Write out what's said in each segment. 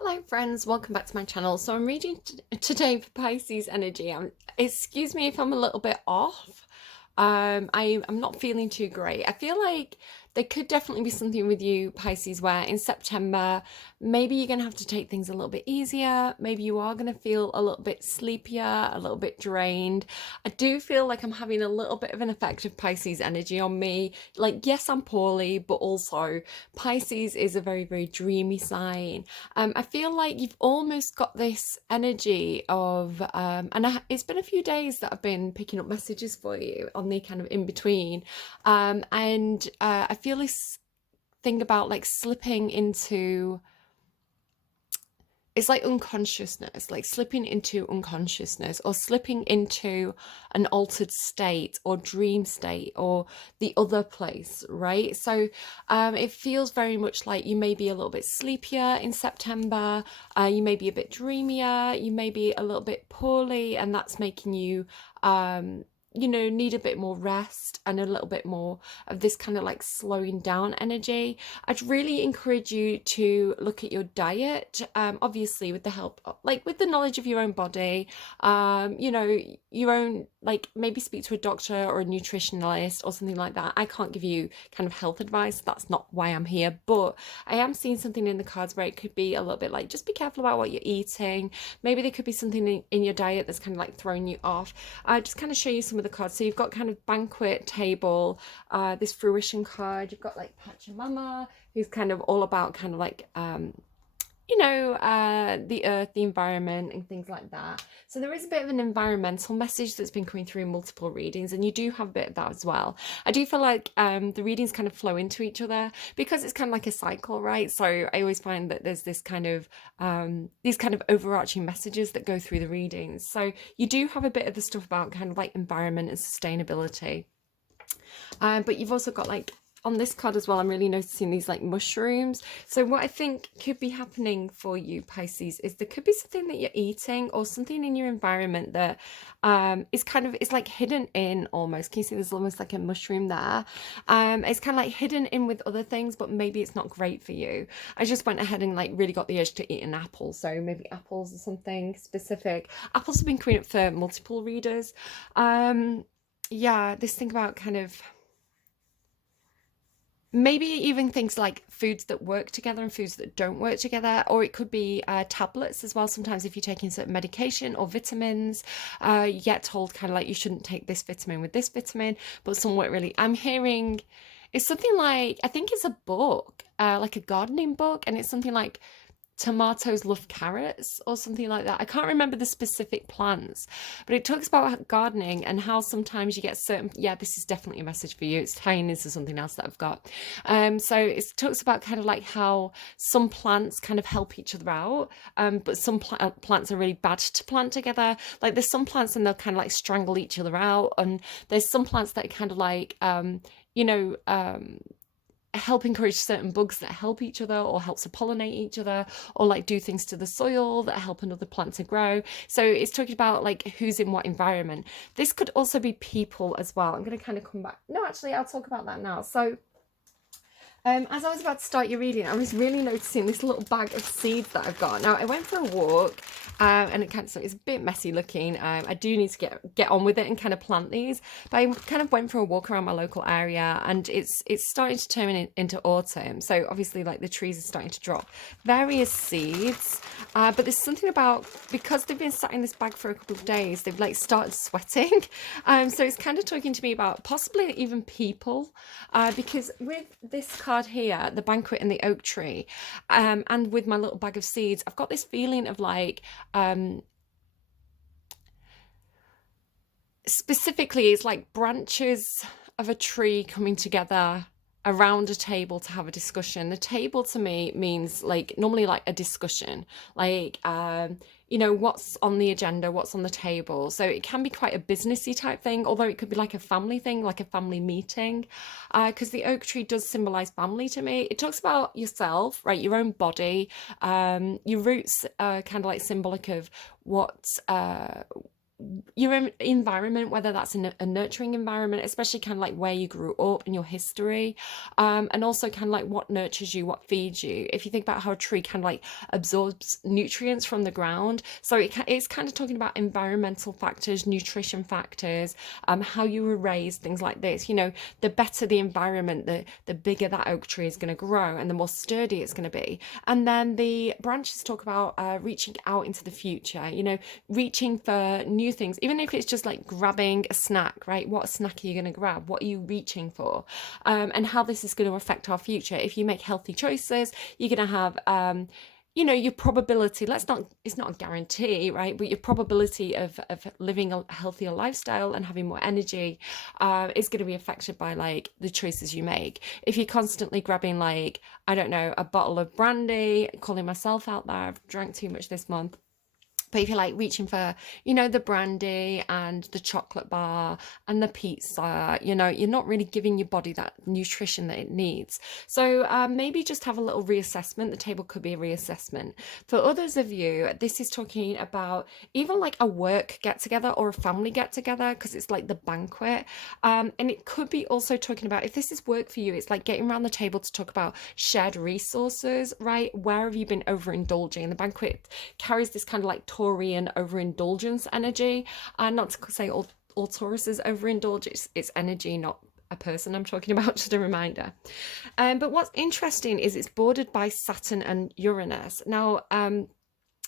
Hello friends, welcome back to my channel. So I'm reading today for Pisces energy. Excuse me if I'm a little bit off. I'm not feeling too great. I feel like there could definitely be something with you, Pisces, where in September, maybe you're going to have to take things a little bit easier. Maybe you are going to feel a little bit sleepier, a little bit drained. I do feel like I'm having a little bit of an effect of Pisces energy on me. Like, yes, I'm poorly, but also Pisces is a very, very dreamy sign. I feel like you've almost got this energy of, it's been a few days that I've been picking up messages for you on the kind of in between. I feel this thing about like slipping into, it's like unconsciousness, like slipping into unconsciousness or slipping into an altered state or dream state or the other place, right? So it feels very much like you may be a little bit sleepier in September, you may be a bit dreamier, you may be a little bit poorly, and that's making you need a bit more rest and a little bit more of this kind of like slowing down energy. I'd really encourage you to look at your diet, obviously with the help like with the knowledge of your own body, your own, like maybe speak to a doctor or a nutritionalist or something like that. I can't give you kind of health advice, that's not why I'm here, but I am seeing something in the cards where it could be a little bit like just be careful about what you're eating. Maybe there could be something in your diet that's kind of like throwing you off. Just kind of show you some of the cards. So you've got kind of banquet table, this fruition card. You've got like Pachamama, who's kind of all about kind of like the earth, the environment, and things like that. So there is a bit of an environmental message that's been coming through in multiple readings, and you do have a bit of that as well. I do feel like the readings kind of flow into each other because it's kind of like a cycle, right? So I always find that there's this kind of these kind of overarching messages that go through the readings. So you do have a bit of the stuff about kind of like environment and sustainability. But you've also got like on this card as well, I'm really noticing these like mushrooms. So what I think could be happening for you, Pisces, is there could be something that you're eating or something in your environment that is kind of, it's like hidden in almost. Can you see there's almost like a mushroom there? It's kind of like hidden in with other things, but maybe it's not great for you. I just went ahead and like really got the urge to eat an apple. So maybe apples or something specific. Apples have been coming up for multiple readers. Yeah, this thing about kind of maybe even things like foods that work together and foods that don't work together, or it could be tablets as well. Sometimes if you're taking certain medication or vitamins, you get told kind of like you shouldn't take this vitamin with this vitamin, but some work really. I'm hearing it's something like, I think it's a book, like a gardening book, and it's something like tomatoes love carrots or something like that. I can't remember the specific plants, but it talks about gardening and how sometimes you get certain, yeah, this is definitely a message for you. It's tying into something else that I've got. So it talks about kind of like how some plants kind of help each other out, but some plants are really bad to plant together. Like there's some plants and they'll kind of like strangle each other out, and there's some plants that are kind of like, help encourage certain bugs that help each other or helps to pollinate each other, or like do things to the soil that help another plant to grow. So it's talking about like who's in what environment. This could also be people as well. I'm going to kind of come back. No, actually, I'll talk about that now. So as I was about to start your reading, I was really noticing this little bag of seeds that I've got. Now, I went for a walk, and it kind of, so it's a bit messy looking. I do need to get on with it and kind of plant these. But I kind of went for a walk around my local area, and it's starting to turn into autumn. So obviously, like the trees are starting to drop various seeds. But there's something about, because they've been sat in this bag for a couple of days, they've like started sweating. So it's kind of talking to me about possibly even people, because with this card here, the banquet and the oak tree, and with my little bag of seeds, I've got this feeling of like, specifically it's like branches of a tree coming together around a table to have a discussion. The table to me means like normally like a discussion, like what's on the agenda, what's on the table. So it can be quite a businessy type thing, although it could be like a family thing, like a family meeting, because the oak tree does symbolize family to me. It talks about yourself, right, your own body, your roots, kind of like symbolic of what your environment, whether that's in a nurturing environment, especially kind of like where you grew up and your history, and also kind of like what nurtures you, what feeds you. If you think about how a tree kind of like absorbs nutrients from the ground, so it's kind of talking about environmental factors, nutrition factors, how you were raised, things like this. You know, the better the environment, the bigger that oak tree is going to grow, and the more sturdy it's going to be. And then the branches talk about reaching out into the future. You know, reaching for new things, even if it's just like grabbing a snack, right? What snack are you going to grab? What are you reaching for? And how this is going to affect our future. If you make healthy choices, you're going to have you know, your probability, it's not a guarantee, right, but your probability of living a healthier lifestyle and having more energy is going to be affected by like the choices you make. If you're constantly grabbing like, I don't know, a bottle of brandy, calling myself out there, I've drank too much this month, but if you're like reaching for, you know, the brandy and the chocolate bar and the pizza, you know, you're not really giving your body that nutrition that it needs. So maybe just have a little reassessment. The table could be a reassessment. For others of you, this is talking about even like a work get together or a family get together, because it's like the banquet. And it could be also talking about, if this is work for you, it's like getting around the table to talk about shared resources, right? Where have you been overindulging? The banquet carries this kind of like Taurian overindulgence energy. Not to say all Tauruses overindulge, it's energy, not a person I'm talking about, just a reminder. But what's interesting is it's bordered by Saturn and Uranus. Now,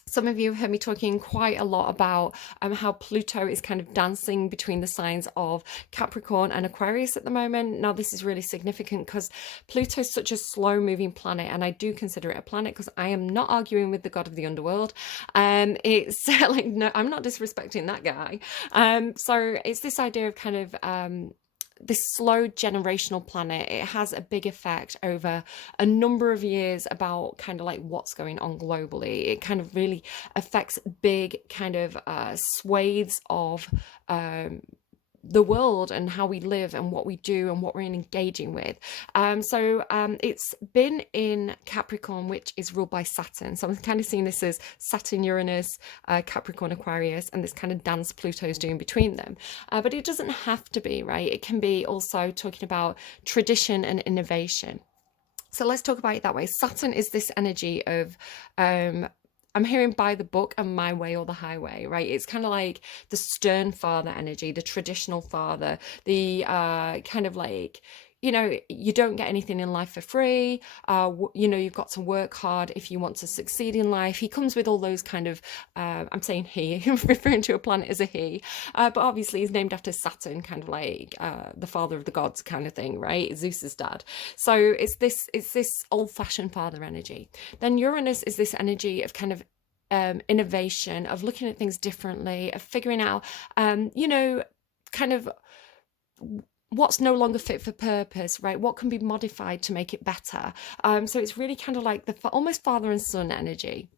some of you have heard me talking quite a lot about how Pluto is kind of dancing between the signs of Capricorn and Aquarius at the moment. Now, this is really significant because Pluto is such a slow moving planet, and I do consider it a planet because I am not arguing with the god of the underworld. It's like, no, I'm not disrespecting that guy. So it's this idea of kind of this slow generational planet. It has a big effect over a number of years about kind of like what's going on globally. It kind of really affects big kind of swathes of the world and how we live and what we do and what we're engaging with. So it's been in Capricorn, which is ruled by Saturn. So I'm kind of seeing this as Saturn, Uranus, Capricorn, Aquarius, and this kind of dance Pluto's doing between them. But it doesn't have to be, right? It can be also talking about tradition and innovation. So let's talk about it that way. Saturn is this energy of I'm hearing by the book and my way or the highway, right? It's kind of like the stern father energy, the traditional father, the kind of like, you know, you don't get anything in life for free. You know, you've got to work hard if you want to succeed in life. He comes with all those kind of, I'm saying he, referring to a planet as a he, but obviously he's named after Saturn, kind of like the father of the gods kind of thing, right? Zeus's dad. So it's this old-fashioned father energy. Then Uranus is this energy of kind of innovation, of looking at things differently, of figuring out, you know, kind of what's no longer fit for purpose, right? What can be modified to make it better? So it's really kind of like the almost father and son energy.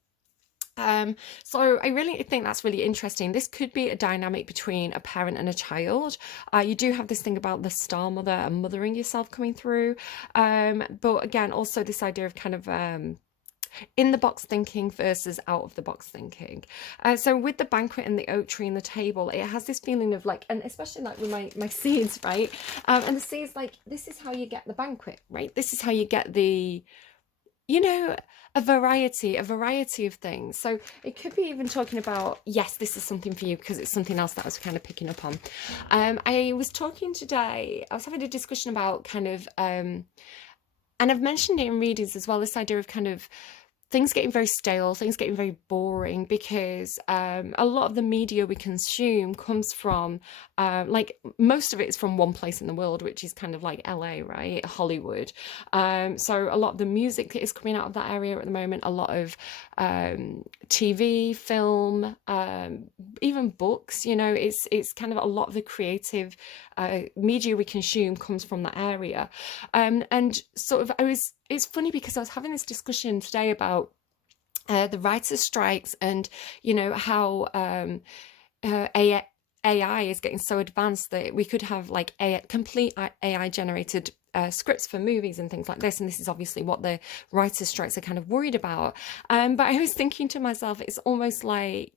So I really think that's really interesting. This could be a dynamic between a parent and a child. You do have this thing about the star mother and mothering yourself coming through. But again, also this idea of kind of in the box thinking versus out of the box thinking. So with the banquet and the oak tree and the table, it has this feeling of like, and especially like with my seeds, right? And the seeds, like, this is how you get the banquet, right? This is how you get the, you know, a variety of things. So it could be even talking about, yes, this is something for you because it's something else that I was kind of picking up on. I was talking today, I was having a discussion about kind of, and I've mentioned it in readings as well, this idea of kind of things getting very stale, things getting very boring, because a lot of the media we consume comes from, like, most of it is from one place in the world, which is kind of like LA, right? Hollywood. So a lot of the music is coming out of that area at the moment, a lot of TV, film, even books, you know, it's kind of a lot of the creative media we consume comes from that area. And sort of, it's funny because I was having this discussion today about the writers' strikes and, you know, how AI is getting so advanced that we could have like complete AI generated scripts for movies and things like this. And this is obviously what the writers' strikes are kind of worried about. But I was thinking to myself, it's almost like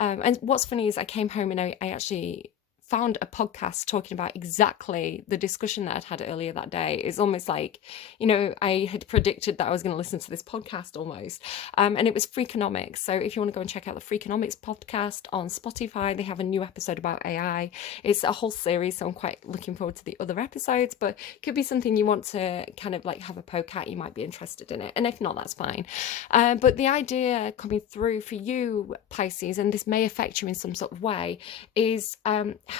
And what's funny is I came home and I actually found a podcast talking about exactly the discussion that I'd had earlier that day. It's almost like, I had predicted that I was going to listen to this podcast almost. And it was Freakonomics. So if you want to go and check out the Freakonomics podcast on Spotify, they have a new episode about AI. It's a whole series, so I'm quite looking forward to the other episodes, but it could be something you want to kind of like have a poke at. You might be interested in it. And if not, that's fine. But the idea coming through for you, Pisces, and this may affect you in some sort of way, is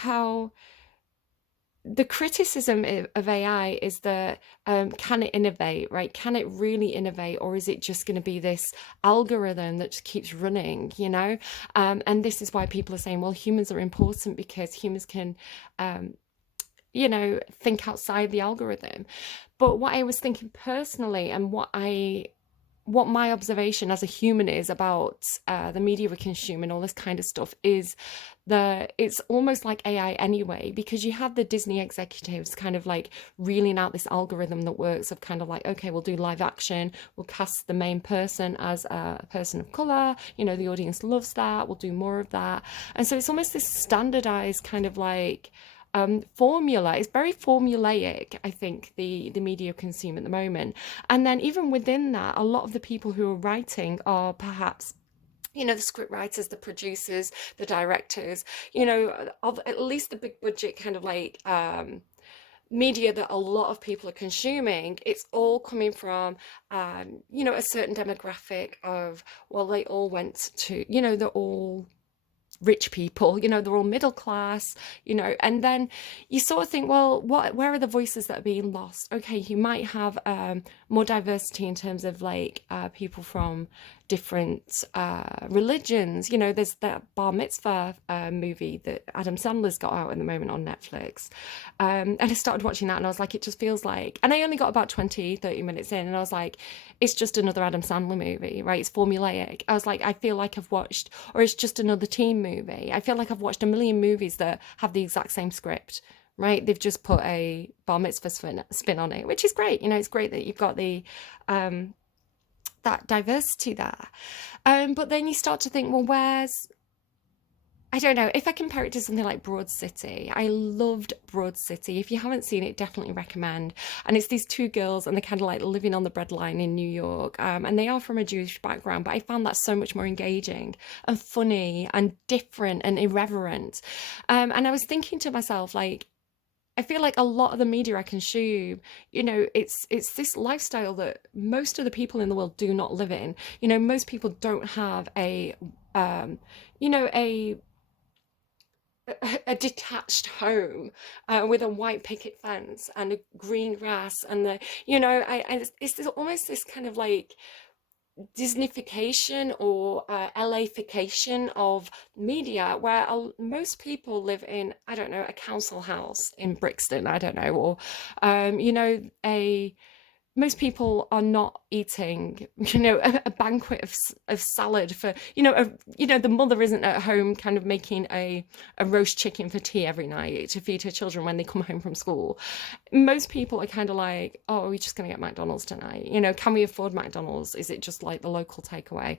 how the criticism of AI is that can it innovate, right? Can it really innovate, or is it just going to be this algorithm that just keeps running, And this is why people are saying, well, humans are important because humans can, think outside the algorithm. But what I was thinking personally, and what my observation as a human is about the media we consume and all this kind of stuff is that it's almost like AI anyway, because you have the Disney executives kind of like reeling out this algorithm that works of kind of like, okay, we'll do live action, we'll cast the main person as a person of color, the audience loves that, we'll do more of that. And so it's almost this standardized kind of like formula. It's very formulaic, I think, the media consume at the moment. And then even within that, a lot of the people who are writing are perhaps the script writers, the producers, the directors, of at least the big budget kind of like media that a lot of people are consuming. It's all coming from a certain demographic of, well, they all went to, they're all rich people, they're all middle class, and then you sort of think, well, where are the voices that are being lost? Okay, you might have more diversity in terms of like people from different religions. There's that bar mitzvah movie that Adam Sandler's got out at the moment on Netflix, and I started watching that and I was like, it just feels like, and I only got about 20-30 minutes in and I was like, it's just another Adam Sandler movie, right? It's formulaic. I was like, I feel like I've watched, or it's just another teen movie. I feel like I've watched a million movies that have the exact same script, right? They've just put a bar mitzvah spin on it, which is great. It's great that you've got the that diversity there. But then you start to think, well, I don't know, if I compare it to something like Broad City, I loved Broad City. If you haven't seen it, definitely recommend. And it's these two girls and they're kind of like living on the breadline in New York. And they are from a Jewish background, but I found that so much more engaging and funny and different and irreverent. And I was thinking to myself, like, I feel like a lot of the media I consume, it's this lifestyle that most of the people in the world do not live in. Most people don't have um, a detached home with a white picket fence and a green grass and it's almost this kind of like Disneyfication or LAification of media, where most people live in, I don't know, a council house in Brixton, I don't know, or a most people are not eating, a banquet of salad for, the mother isn't at home kind of making a roast chicken for tea every night to feed her children when they come home from school. Most people are kind of like, oh, are we just going to get McDonald's tonight? Can we afford McDonald's? Is it just like the local takeaway?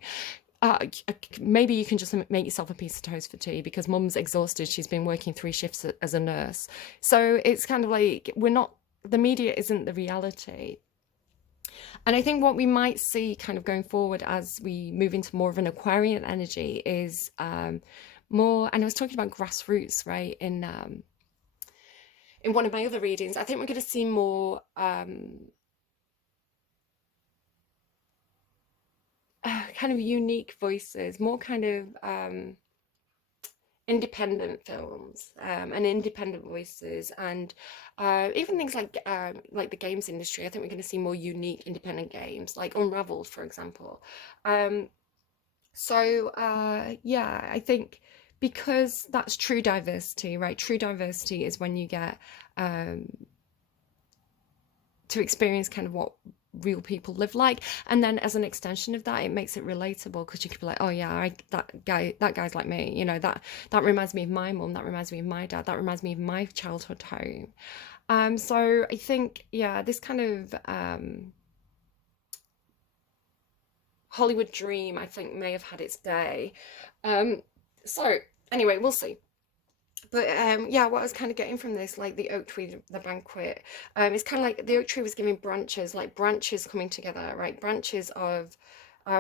Maybe you can just make yourself a piece of toast for tea because mum's exhausted. She's been working 3 shifts as a nurse. So it's kind of like, the media isn't the reality. And I think what we might see kind of going forward as we move into more of an Aquarian energy is more, and I was talking about grassroots, right, in one of my other readings. I think we're going to see more kind of unique voices, more kind of independent films and independent voices, and even things like the games industry. I think we're going to see more unique independent games like Unraveled, for example. um yeah, I think because that's true diversity, right? True diversity is when you get um to experience kind of what real people live like, and then as an extension of that, it makes it relatable because you could be like, oh yeah, that guy's like me, that reminds me of my mum, that reminds me of my dad, that reminds me of my childhood home. So I think, yeah, this kind of Hollywood dream, I think, may have had its day. um So anyway, we'll see. But yeah, what I was kind of getting from this, like the oak tree, the banquet, it's kind of like the oak tree was giving branches, like branches coming together, right? Branches of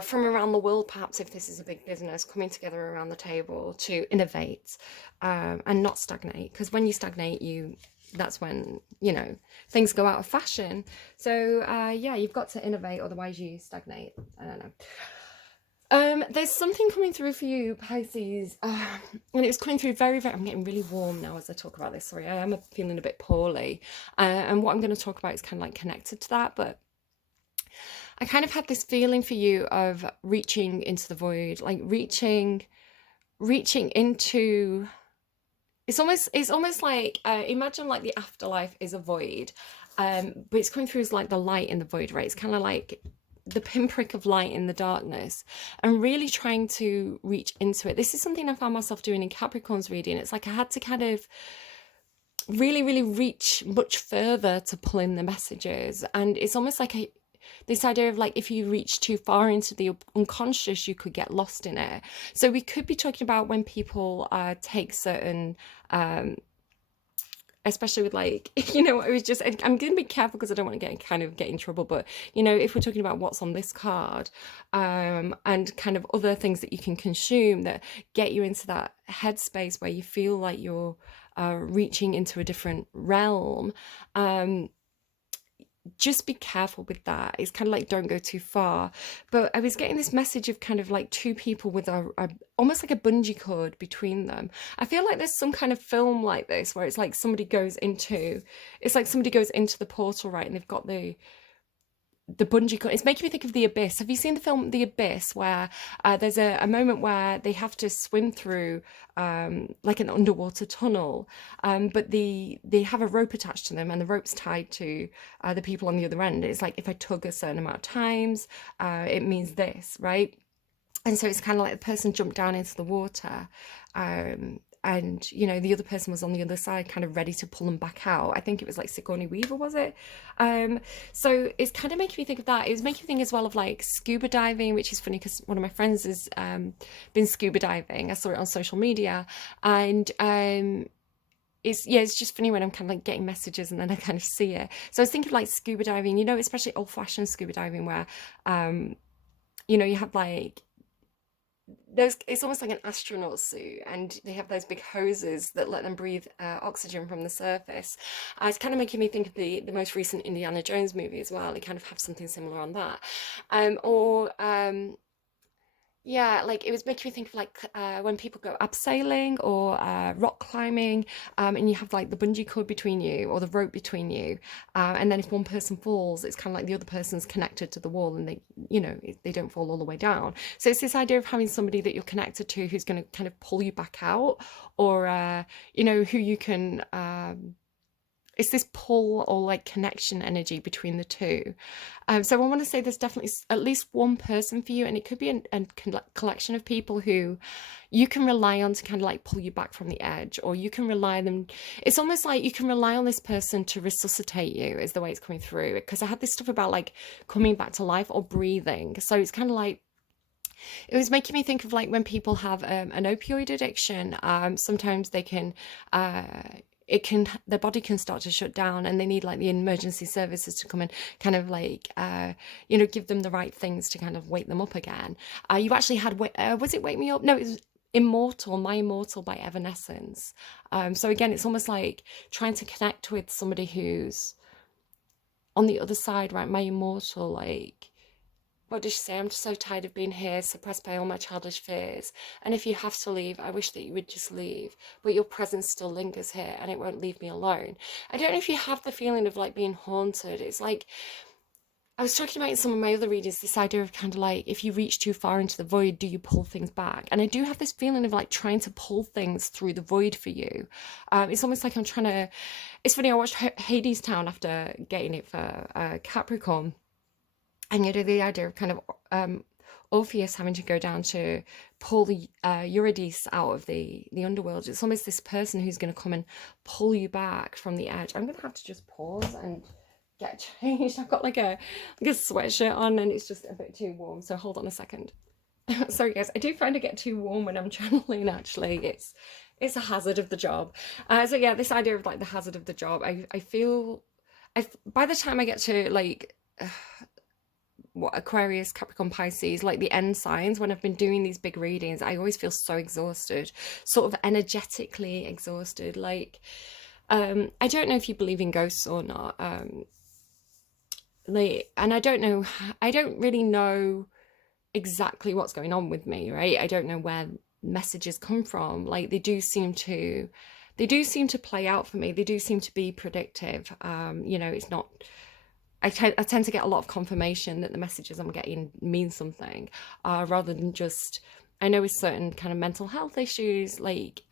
from around the world, perhaps if this is a big business, coming together around the table to innovate and not stagnate. Because when you stagnate, that's when, you know, things go out of fashion. So yeah, you've got to innovate, otherwise you stagnate. I don't know. There's something coming through for you, Pisces, and it's coming through I'm getting really warm now as I talk about this. Sorry, I am feeling a bit poorly, and what I'm going to talk about is kind of like connected to that. But I kind of had this feeling for you of reaching into the void, like reaching into. It's almost like imagine like the afterlife is a void, but it's coming through as like the light in the void, right? It's kind of like the pinprick of light in the darkness, and really trying to reach into it. This is something I found myself doing in Capricorn's reading. It's like I had to kind of really, really reach much further to pull in the messages. And it's almost like this idea of like if you reach too far into the unconscious, you could get lost in it. So we could be talking about when people take certain especially with like, you know, it was just, I'm going to be careful because I don't want to get in trouble, but you know, if we're talking about what's on this card, and kind of other things that you can consume that get you into that headspace where you feel like you're reaching into a different realm, just be careful with that. It's kind of like don't go too far. But I was getting this message of kind of like two people with a almost like a bungee cord between them. I feel like there's some kind of film like this where it's like somebody goes into the portal, right, and they've got the bungee cord. It's making me think of The Abyss. Have you seen the film The Abyss, where there's a moment where they have to swim through like an underwater tunnel, but they have a rope attached to them, and the rope's tied to the people on the other end. It's like if I tug a certain amount of times, it means this, right? And so it's kind of like the person jumped down into the water, and you know the other person was on the other side kind of ready to pull them back out. I think it was like Sigourney Weaver, was it? So it's kind of making me think of that. It was making me think as well of like scuba diving, which is funny because one of my friends has been scuba diving. I saw it on social media, and it's just funny when I'm kind of like getting messages and then I kind of see it. So I was thinking like scuba diving, you know, especially old-fashioned scuba diving where you know, you have like those, it's almost like an astronaut suit, and they have those big hoses that let them breathe oxygen from the surface. It's kind of making me think of the most recent Indiana Jones movie as well. They kind of have something similar on that, or yeah, like it was making me think of like when people go abseiling or rock climbing, and you have like the bungee cord between you or the rope between you, and then if one person falls, it's kind of like the other person's connected to the wall, and they, you know, they don't fall all the way down. So it's this idea of having somebody that you're connected to who's going to kind of pull you back out, or you know, who you can. It's this pull or like connection energy between the two. So I want to say there's definitely at least one person for you, and it could be a collection of people who you can rely on to kind of like pull you back from the edge, or you can rely on them. It's almost like you can rely on this person to resuscitate you, is the way it's coming through. Because I had this stuff about like coming back to life or breathing. So it's kind of like it was making me think of like when people have an opioid addiction. Sometimes they can it can their body can start to shut down, and they need like the emergency services to come and kind of like you know, give them the right things to kind of wake them up again. You actually had was it Wake Me Up? No, it was Immortal, My Immortal by Evanescence. So again, it's almost like trying to connect with somebody who's on the other side, right? My Immortal, like, what did she say? I'm just so tired of being here, suppressed by all my childish fears. And if you have to leave, I wish that you would just leave. But your presence still lingers here, and it won't leave me alone. I don't know if you have the feeling of like being haunted. It's like, I was talking about in some of my other readings, this idea of kind of like, if you reach too far into the void, do you pull things back? And I do have this feeling of like trying to pull things through the void for you. It's almost like I'm trying to, it's funny, I watched Hades Town after getting it for Capricorn. And you know, the idea of kind of Orpheus having to go down to pull the Eurydice out of the underworld. It's almost this person who's going to come and pull you back from the edge. I'm going to have to just pause and get changed. I've got like a sweatshirt on, and it's just a bit too warm. So hold on a second. Sorry guys, I do find I get too warm when I'm channeling. Actually, it's a hazard of the job. So yeah, this idea of like the hazard of the job, I feel by the time I get to like what Aquarius, Capricorn, Pisces, like the end signs, when I've been doing these big readings, I always feel so exhausted, sort of energetically exhausted. Like I don't know if you believe in ghosts or not. Like, and I don't know, I don't really know exactly what's going on with me, right? I don't know where messages come from. Like they do seem to play out for me. They do seem to be predictive. It's not, I tend to get a lot of confirmation that the messages I'm getting mean something, rather than just, I know with certain kind of mental health issues, like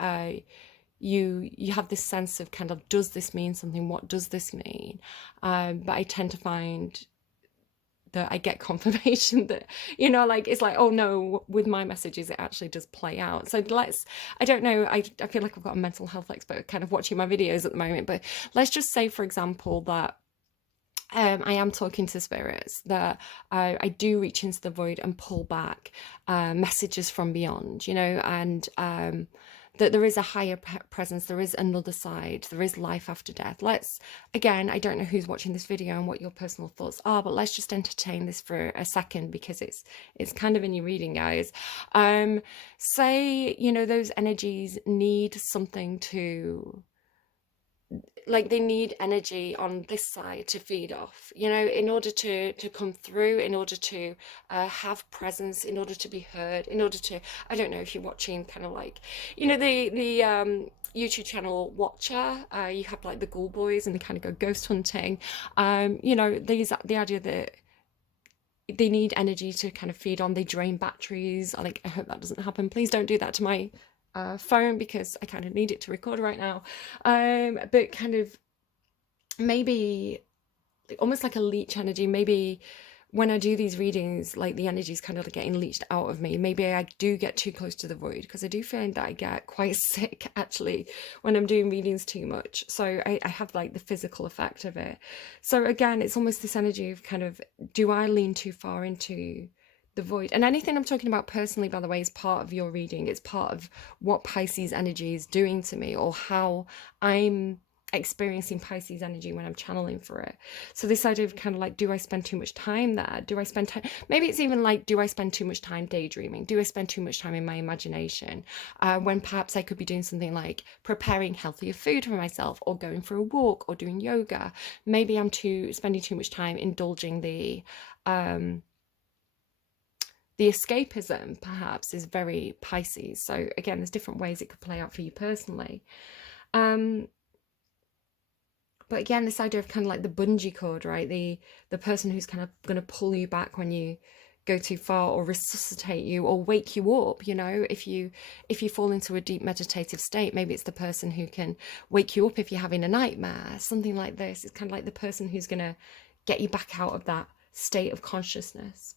you have this sense of kind of, does this mean something? What does this mean? But I tend to find that I get confirmation that, like, it's like, oh no, with my messages, it actually does play out. So I don't know, I feel like I've got a mental health expert kind of watching my videos at the moment, but let's just say, for example, that I am talking to spirits, that I do reach into the void and pull back messages from beyond, and that there is a higher presence, there is another side, there is life after death. Again, I don't know who's watching this video and what your personal thoughts are, but let's just entertain this for a second, because it's kind of in your reading, guys. Say, those energies need something to, like, they need energy on this side to feed off, in order to come through, in order to have presence, in order to be heard, in order to, I don't know if you're watching kind of like, the YouTube channel Watcher, you have like the Ghoul Boys and they kind of go ghost hunting. The idea that they need energy to kind of feed on, they drain batteries. Like, I hope that doesn't happen. Please don't do that to my phone, because I kind of need it to record right now. But kind of maybe almost like a leech energy. Maybe when I do these readings, like the energy is kind of like getting leached out of me. Maybe I do get too close to the void, because I do find that I get quite sick actually when I'm doing readings too much. So I have like the physical effect of it. So again, it's almost this energy of kind of, do I lean too far into the void? And anything I'm talking about personally, by the way, is part of your reading. It's part of what Pisces energy is doing to me, or how I'm experiencing Pisces energy when I'm channeling for it. So this idea of kind of like, do I spend too much time there? Do I spend time, maybe it's even like, do I spend too much time daydreaming? Do I spend too much time in my imagination, when perhaps I could be doing something like preparing healthier food for myself, or going for a walk, or doing yoga? Maybe I'm spending too much time indulging the escapism, perhaps, is very Pisces. So again, there's different ways it could play out for you personally. But again, this idea of kind of like the bungee cord, right? The person who's kind of going to pull you back when you go too far, or resuscitate you, or wake you up. If you fall into a deep meditative state, maybe it's the person who can wake you up if you're having a nightmare, something like this. It's kind of like the person who's going to get you back out of that state of consciousness.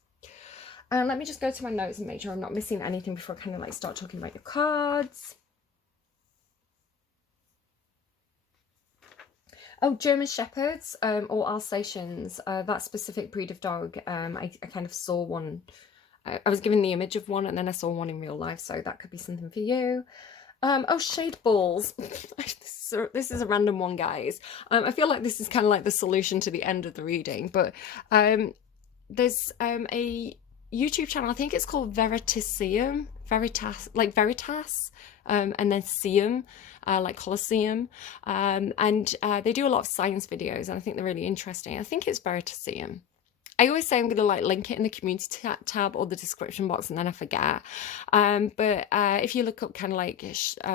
Let me just go to my notes and make sure I'm not missing anything before I kind of like start talking about your cards. Oh, German Shepherds, or Alsatians, that specific breed of dog. I kind of saw one. I was given the image of one, and then I saw one in real life, so that could be something for you. Oh, shade balls. This is a random one, guys. I feel like this is kind of like the solution to the end of the reading, but there's a YouTube channel, I think it's called Veritas, like Veritas, and then Seum, like Colosseum, and they do a lot of science videos, and I think they're really interesting. I think it's Veritaseum. I always say I'm going to like link it in the community tab or the description box, and then I forget. But if you look up kind of like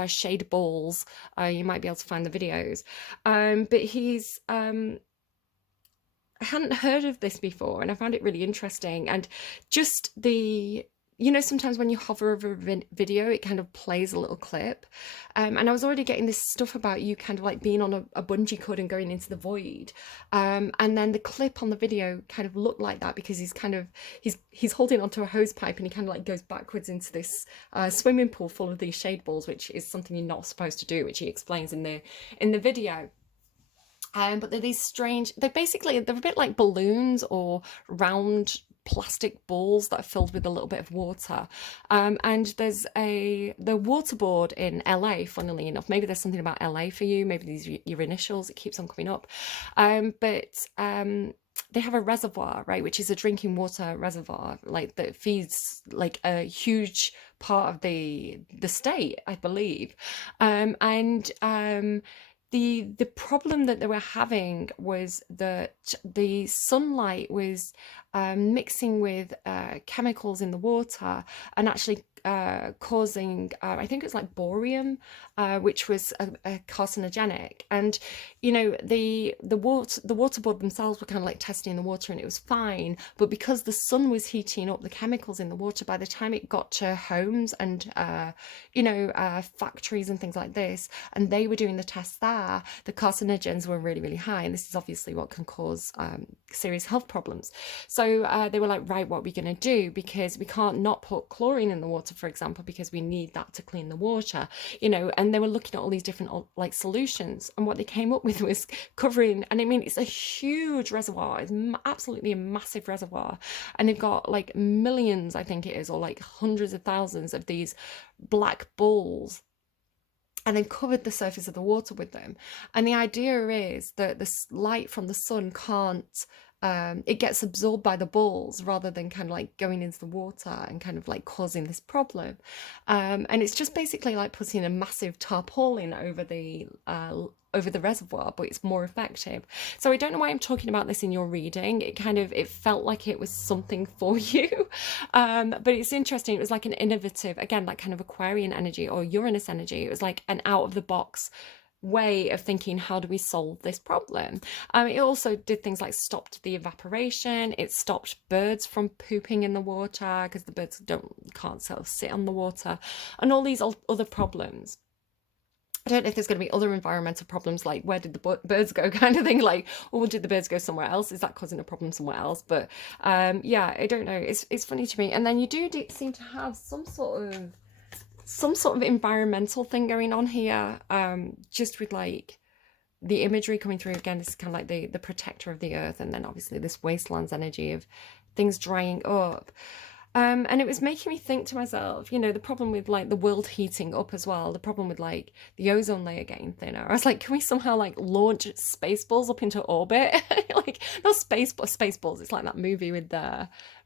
shade balls, you might be able to find the videos. But he's I hadn't heard of this before, and I found it really interesting. And just sometimes when you hover over a video, it kind of plays a little clip. And I was already getting this stuff about you kind of like being on a bungee cord and going into the void. And then the clip on the video kind of looked like that, because he's holding onto a hose pipe, and he kind of like goes backwards into this swimming pool full of these shade balls, which is something you're not supposed to do, which he explains in the video. But they're these strange, they're a bit like balloons or round plastic balls that are filled with a little bit of water. And there's the waterboard in LA, funnily enough. Maybe there's something about LA for you. Maybe these are your initials. It keeps on coming up. But they have a reservoir, right, which is a drinking water reservoir, like that feeds like a huge part of the state, I believe. And the problem that they were having was that the sunlight was mixing with chemicals in the water and actually causing, I think it's like borium, which was a carcinogenic. And the water board themselves were kind of like testing the water, and it was fine. But because the sun was heating up the chemicals in the water, by the time it got to homes and factories and things like this, and they were doing the tests there, the carcinogens were really, really high. And this is obviously what can cause serious health problems. So they were like, right, what are we going to do? Because we can't not put chlorine in the water, for example, because we need that to clean the water, and they were looking at all these different like solutions, and what they came up with was covering, and I mean, it's a huge reservoir, it's absolutely a massive reservoir, and they've got like millions, I think it is, or like hundreds of thousands of these black balls, and then covered the surface of the water with them. And the idea is that the light from the sun can't, it gets absorbed by the balls rather than kind of like going into the water and kind of like causing this problem. And it's just basically like putting a massive tarpaulin over the reservoir, but it's more effective. So I don't know why I'm talking about this in your reading. It felt like it was something for you. But it's interesting. It was like an innovative, again, like kind of Aquarian energy or Uranus energy. It was like an out of the box way of thinking, how do we solve this problem? It also did things like stopped the evaporation. It stopped birds from pooping in the water because the birds can't sort of sit on the water, and all these other problems. I don't know if there's going to be other environmental problems, like where did the birds go, kind of thing, like, or did the birds go somewhere else? Is that causing a problem somewhere else? But yeah, I don't know. It's funny to me. And then you do seem to have some sort of environmental thing going on here, just with like the imagery coming through. Again, this is kind of like the protector of the earth, and then obviously this wastelands energy of things drying up. And it was making me think to myself, the problem with like the world heating up as well, the problem with like the ozone layer getting thinner. I was like, can we somehow like launch space balls up into orbit? Like, not Spaceballs. It's like that movie with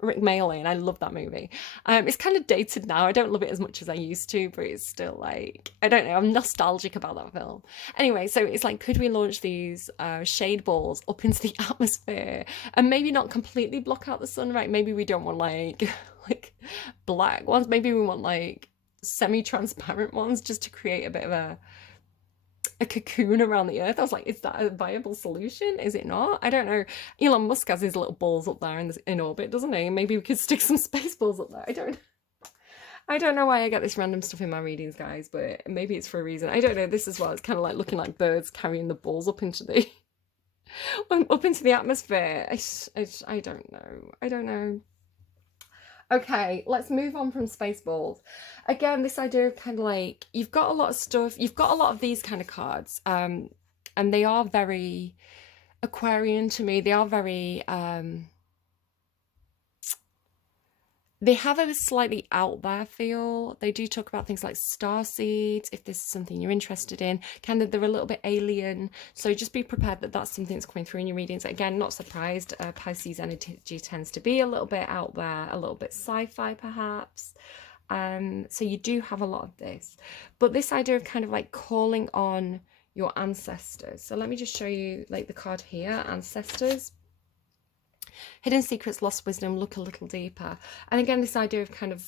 Rick Maley, and I love that movie. It's kind of dated now. I don't love it as much as I used to, but it's still like, I don't know, I'm nostalgic about that film. Anyway, so it's like, could we launch these shade balls up into the atmosphere and maybe not completely block out the sun, right? Maybe we don't want like black ones. Maybe we want like semi-transparent ones, just to create a bit of a cocoon around the earth. I was like, is that a viable solution? Is it not? I don't know. Elon Musk has his little balls up there in orbit, doesn't he? Maybe we could stick some space balls up there. I don't know why I get this random stuff in my readings, guys, but maybe it's for a reason. I don't know. This as well, it's kind of like looking like birds carrying the balls up into the atmosphere. I don't know. Okay, let's move on from Spaceballs. Again, this idea of kind of like, you've got a lot of stuff, you've got a lot of these kind of cards, and they are very Aquarian to me. They are very, they have a slightly out there feel. They do talk about things like star seeds, if this is something you're interested in. Kind of, they're a little bit alien. So just be prepared that that's something that's coming through in your readings. Again, not surprised. Pisces energy tends to be a little bit out there, a little bit sci-fi perhaps. So you do have a lot of this. But this idea of kind of like calling on your ancestors. So let me just show you like the card here, ancestors. Hidden secrets, lost wisdom, look a little deeper. And again, this idea of kind of,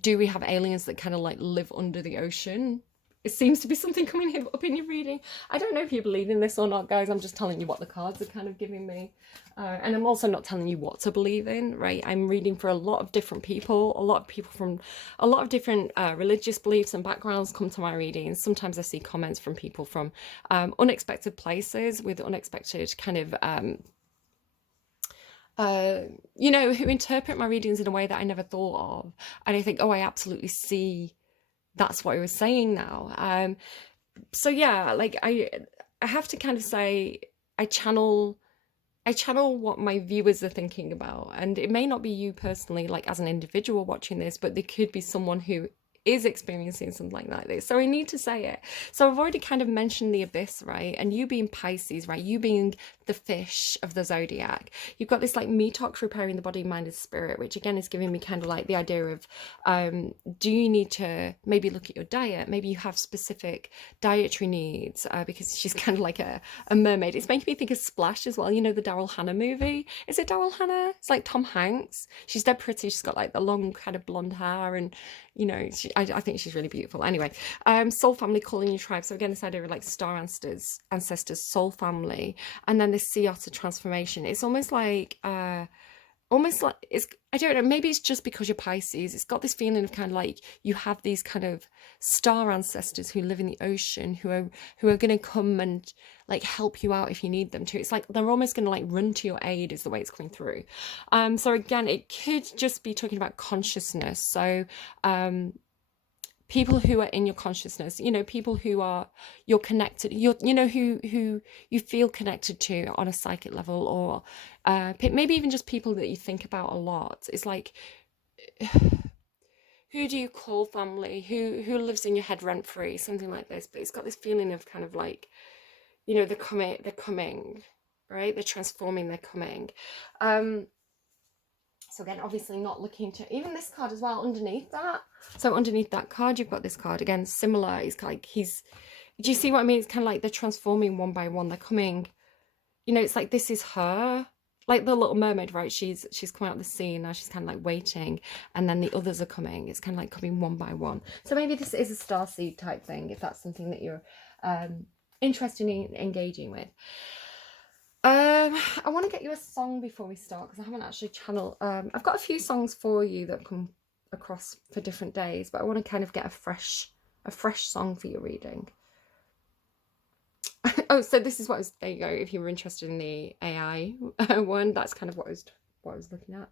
do we have aliens that kind of like live under the ocean? It seems to be something coming up in your reading. I don't know if you believe in this or not, guys. I'm just telling you what the cards are kind of giving me. And I'm also not telling you what to believe in, right? I'm reading for a lot of different people. A lot of people from a lot of different religious beliefs and backgrounds come to my readings. Sometimes I see comments from people from unexpected places with unexpected kind of, who interpret my readings in a way that I never thought of. And I think, oh, I absolutely see that's what I was saying now. So yeah, like I have to kind of say I channel I channel what my viewers are thinking about, and it may not be you personally, like as an individual watching this, but there could be someone who is experiencing something like this. So I need to say it. So I've already kind of mentioned the abyss, right? And you being Pisces, right? You being the fish of the zodiac, you've got this like metox repairing the body, mind, and spirit, which again is giving me kind of like the idea of do you need to maybe look at your diet? Maybe you have specific dietary needs, because she's kind of like a mermaid. It's making me think of Splash as well. You know, the Daryl Hannah movie. Is it Daryl Hannah? It's like Tom Hanks. She's dead pretty. She's got like the long kind of blonde hair, and you know, I think she's really beautiful. Anyway, soul family, calling your tribe. So again, this idea of like star ancestors, soul family, and then this sea otter transformation. It's almost like it's, I don't know, maybe it's just because you're Pisces. It's got this feeling of kind of like you have these kind of star ancestors who live in the ocean, who are going to come and like help you out if you need them to. It's like they're almost going to like run to your aid is the way it's coming through. So again, it could just be talking about consciousness. So people who are in your consciousness, you know, people who are you're connected, you know, who you feel connected to on a psychic level, or maybe even just people that you think about a lot. It's like, who do you call family? Who lives in your head rent free? Something like this. But it's got this feeling of kind of like, you know, they're coming, right? They're transforming, they're coming. So again, obviously not looking to, even this card as well underneath that. So underneath that card, you've got this card again, similar. It's like do you see what I mean? It's kind of like they're transforming one by one. They're coming, you know, it's like this is her, like the Little Mermaid, right? She's coming out of the sea now. She's kind of like waiting, and then the others are coming. It's kind of like coming one by one. So maybe this is a starseed type thing, if that's something that you're interested in engaging with. I want to get you a song before we start, because I haven't actually channeled. I've got a few songs for you that come across for different days, but I want to kind of get a fresh song for your reading. Oh, so this is what was, there you go. If you were interested in the AI one, that's kind of what I was looking at.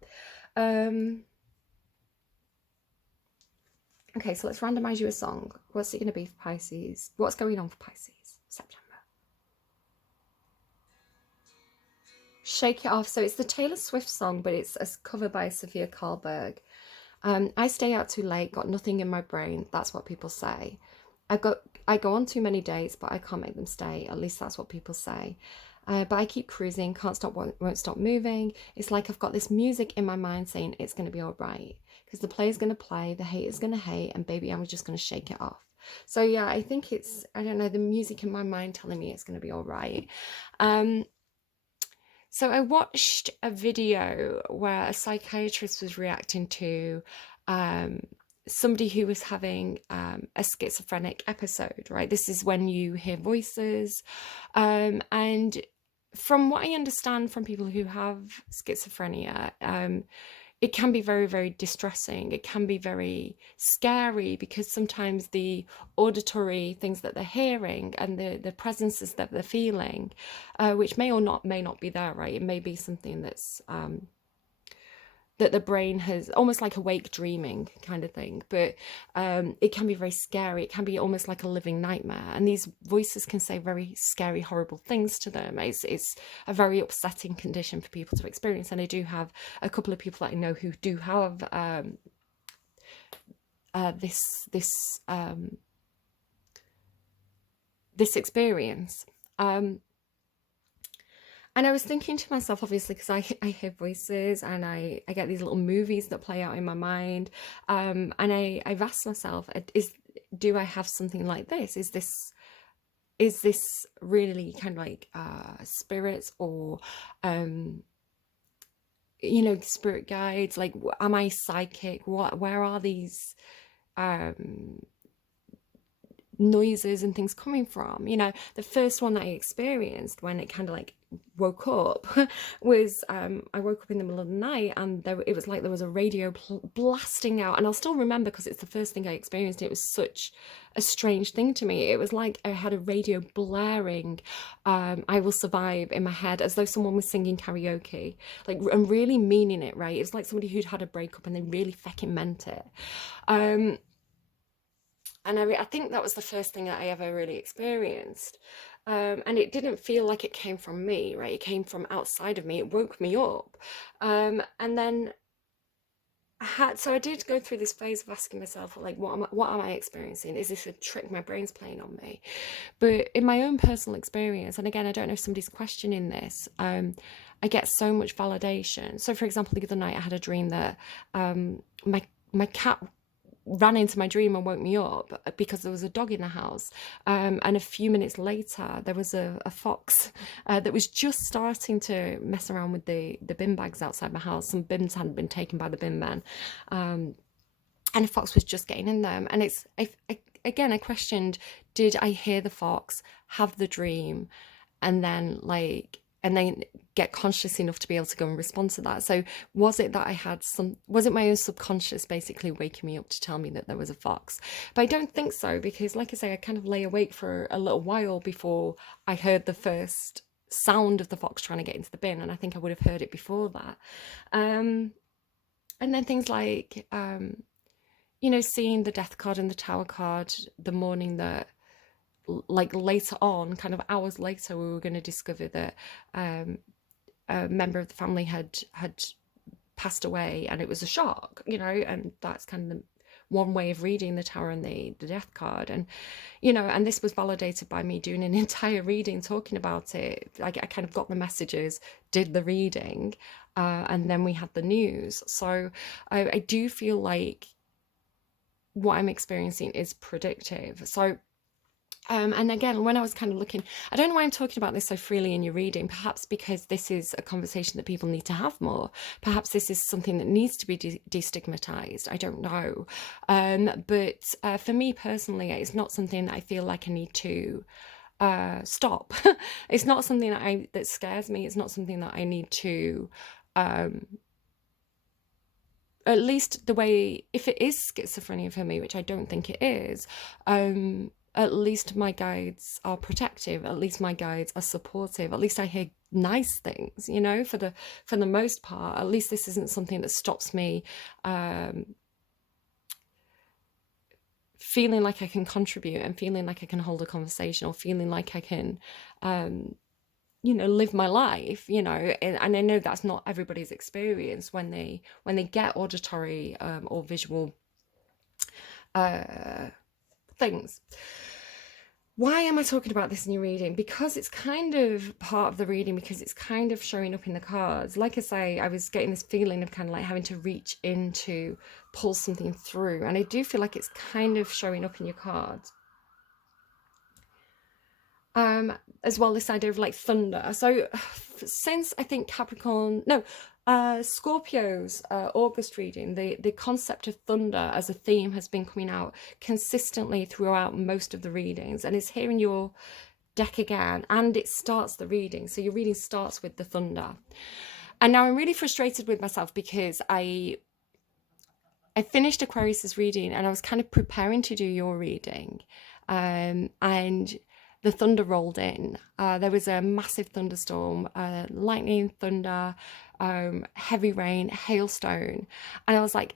Okay, so let's randomize you a song. What's it going to be for Pisces? What's going on for Pisces? September. Shake It Off. So it's the Taylor Swift song, but it's a cover by Sofia Karlberg. I stay out too late, got nothing in my brain. That's what people say. I go on too many dates, but I can't make them stay. At least that's what people say. But I keep cruising, can't stop, won't stop moving. It's like I've got this music in my mind saying it's going to be all right. Because the play's going to play, the hater's going to hate, and baby, I'm just going to shake it off. So yeah, I think it's, I don't know, the music in my mind telling me it's going to be all right. So I watched a video where a psychiatrist was reacting to somebody who was having a schizophrenic episode, right? This is when you hear voices. And from what I understand from people who have schizophrenia, it can be very, very distressing. It can be very scary, because sometimes the auditory things that they're hearing and the presences that they're feeling, which may not be there, right? It may be something that's that the brain has, almost like awake dreaming kind of thing, but it can be very scary. It can be almost like a living nightmare, and these voices can say very scary, horrible things to them. It's a very upsetting condition for people to experience, and I do have a couple of people that I know who do have this experience. And I was thinking to myself, obviously, because I hear voices, and I get these little movies that play out in my mind. And I've asked myself, do I have something like this? Is this really kind of like spirits, or you know, spirit guides? Like, am I psychic? Where are these noises and things coming from? You know, the first one that I experienced when it kind of like woke up was I woke up in the middle of the night, and it was like there was a radio blasting out, and I'll still remember because it's the first thing I experienced. It was such a strange thing to me. It was like I had a radio blaring I Will Survive in my head, as though someone was singing karaoke, like, and really meaning it, right? It was like somebody who'd had a breakup and they really fucking meant it. And I think that was the first thing that I ever really experienced. And it didn't feel like it came from me, right? It came from outside of me. It woke me up. And then so I did go through this phase of asking myself, like, what am I experiencing? Is this a trick my brain's playing on me? But in my own personal experience, and again, I don't know if somebody's questioning this, I get so much validation. So, for example, the other night I had a dream that my cat ran into my dream and woke me up because there was a dog in the house. And a few minutes later, there was a fox that was just starting to mess around with the bin bags outside my house. Some bins hadn't been taken by the bin man. And a fox was just getting in them. And again, I questioned, did I hear the fox, have the dream, and then get conscious enough to be able to go and respond to that? So was it that was it my own subconscious basically waking me up to tell me that there was a fox? But I don't think so, because like I say, I kind of lay awake for a little while before I heard the first sound of the fox trying to get into the bin, and I think I would have heard it before that. And then things like seeing the death card and the tower card the morning that, like, later on, kind of hours later, we were going to discover that a member of the family had passed away, and it was a shock, and that's kind of the one way of reading the tower and the death card. And and this was validated by me doing an entire reading talking about it. Like, I kind of got the messages, did the reading, and then we had the news. So I do feel like what I'm experiencing is predictive. So and again, when I was kind of looking, I don't know why I'm talking about this so freely in your reading, perhaps because this is a conversation that people need to have more. Perhaps this is something that needs to be destigmatized. I don't know. But for me personally, it's not something that I feel like I need to stop. It's not something that scares me. It's not something that I need to, at least the way, if it is schizophrenia for me, which I don't think it is, at least my guides are protective. At least my guides are supportive. At least I hear nice things, for the most part. At least this isn't something that stops me feeling like I can contribute, and feeling like I can hold a conversation, or feeling like I can live my life, and I know that's not everybody's experience when they get auditory or visual things. Why am I talking about this in your reading? Because it's kind of part of the reading, because it's kind of showing up in the cards. Like I say, I was getting this feeling of kind of like having to reach in to pull something through, and I do feel like it's kind of showing up in your cards. As well, this idea of like thunder. So since I think Scorpio's August reading, the concept of thunder as a theme has been coming out consistently throughout most of the readings, and it's here in your deck again, and it starts the reading. So your reading starts with the thunder. And now I'm really frustrated with myself, because I finished Aquarius's reading and I was kind of preparing to do your reading, and the thunder rolled in. There was a massive thunderstorm, lightning, thunder, heavy rain, hailstone. And I was like,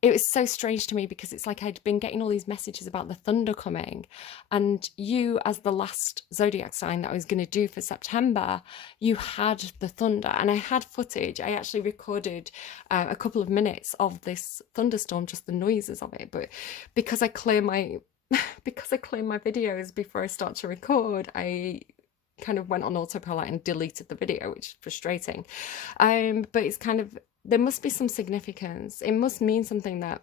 it was so strange to me, because it's like I'd been getting all these messages about the thunder coming. And you, as the last zodiac sign that I was going to do for September, you had the thunder. And I had footage. I actually recorded a couple of minutes of this thunderstorm, just the noises of it. But because I clear my videos before I start to record, I kind of went on autopilot and deleted the video, which is frustrating. But it's kind of, there must be some significance. It must mean something that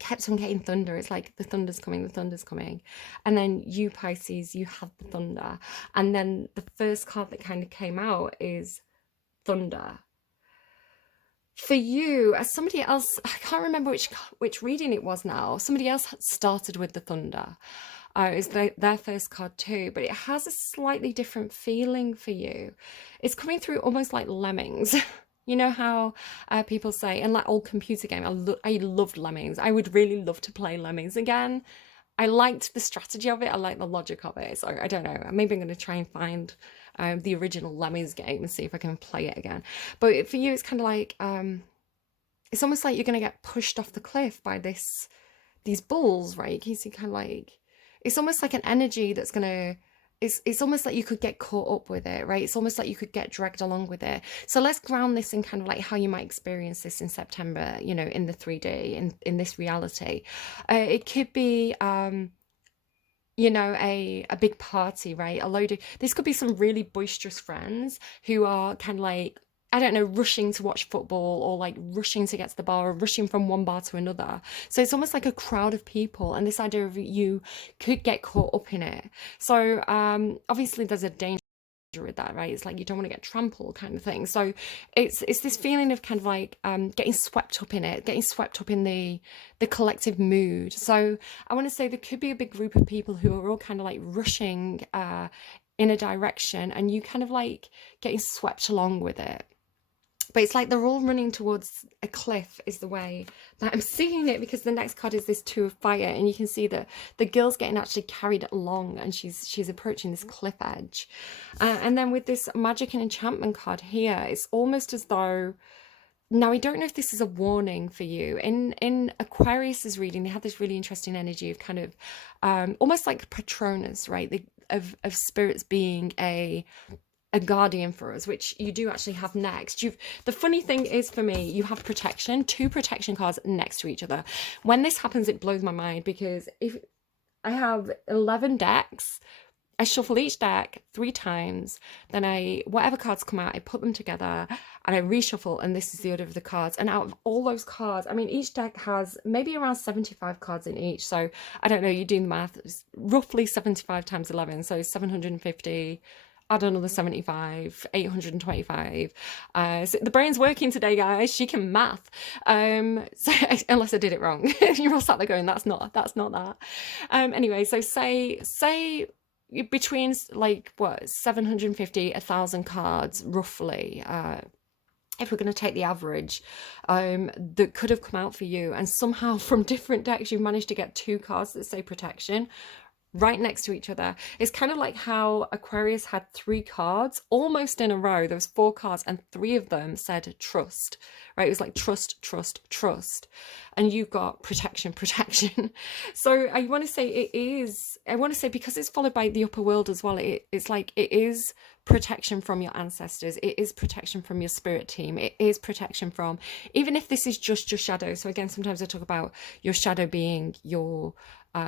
kept on getting thunder. It's like the thunder's coming. And then you, Pisces, you have the thunder. And then the first card that kind of came out is thunder. For you, as somebody else, I can't remember which reading it was now, somebody else started with the thunder. It was their first card too, but it has a slightly different feeling for you. It's coming through almost like lemmings. You know how people say, in that old computer game, I loved Lemmings. I would really love to play Lemmings again. I liked the strategy of it. I liked the logic of it. So I don't know. Maybe I'm going to try and find the original Lemmings game and see if I can play it again. But for you, it's kind of like, it's almost like you're going to get pushed off the cliff by this these bulls, right? Can you see kind of like, it's almost like an energy that's gonna, it's almost like you could get caught up with it, right? It's almost like you could get dragged along with it. So let's ground this in kind of like how you might experience this in September, you know, in the 3D, in this reality. It could be, you know, a big party, right? A load of, this could be some really boisterous friends who are kind of like, I don't know, rushing to watch football, or like rushing to get to the bar, or rushing from one bar to another. So it's almost like a crowd of people, and this idea of you could get caught up in it. So obviously there's a danger with that, right? It's like you don't want to get trampled, kind of thing. So it's this feeling of kind of like getting swept up in it, getting swept up in the collective mood. So I want to say there could be a big group of people who are all kind of like rushing in a direction, and you kind of like getting swept along with it. But it's like they're all running towards a cliff, is the way that I'm seeing it, because the next card is this Two of Fire, and you can see that the girl's getting actually carried along, and she's approaching this cliff edge. And then with this Magic and Enchantment card here, it's almost as though, now I don't know if this is a warning for you. In Aquarius's reading, they had this really interesting energy of kind of almost like Patronus, right? Of spirits being a guardian for us, which you do actually have next. The funny thing is, for me, you have protection, two protection cards next to each other. When this happens, it blows my mind, because if I have 11 decks, I shuffle each deck 3 times, then whatever cards come out, I put them together and I reshuffle, and this is the order of the cards. And out of all those cards, I mean, each deck has maybe around 75 cards in each. So I don't know, you do the math, it's roughly 75 times 11, so 750. Add another 75, 825. So the brain's working today, guys. She can math. So unless I did it wrong, you're all sat there going, "That's not that." Anyway, so say between like what 750, 1,000 cards roughly. If we're going to take the average, that could have come out for you, and somehow from different decks you've managed to get 2 cards that say protection right next to each other. It's kind of like how Aquarius had 3 cards almost in a row. There was 4 cards and 3 of them said trust, right? It was like trust, trust, trust. And you've got protection, protection. So I want to say because it's followed by the upper world as well, it's like it is protection from your ancestors. It is protection from your spirit team. It is protection from, even if this is just your shadow. So again, sometimes I talk about your shadow being your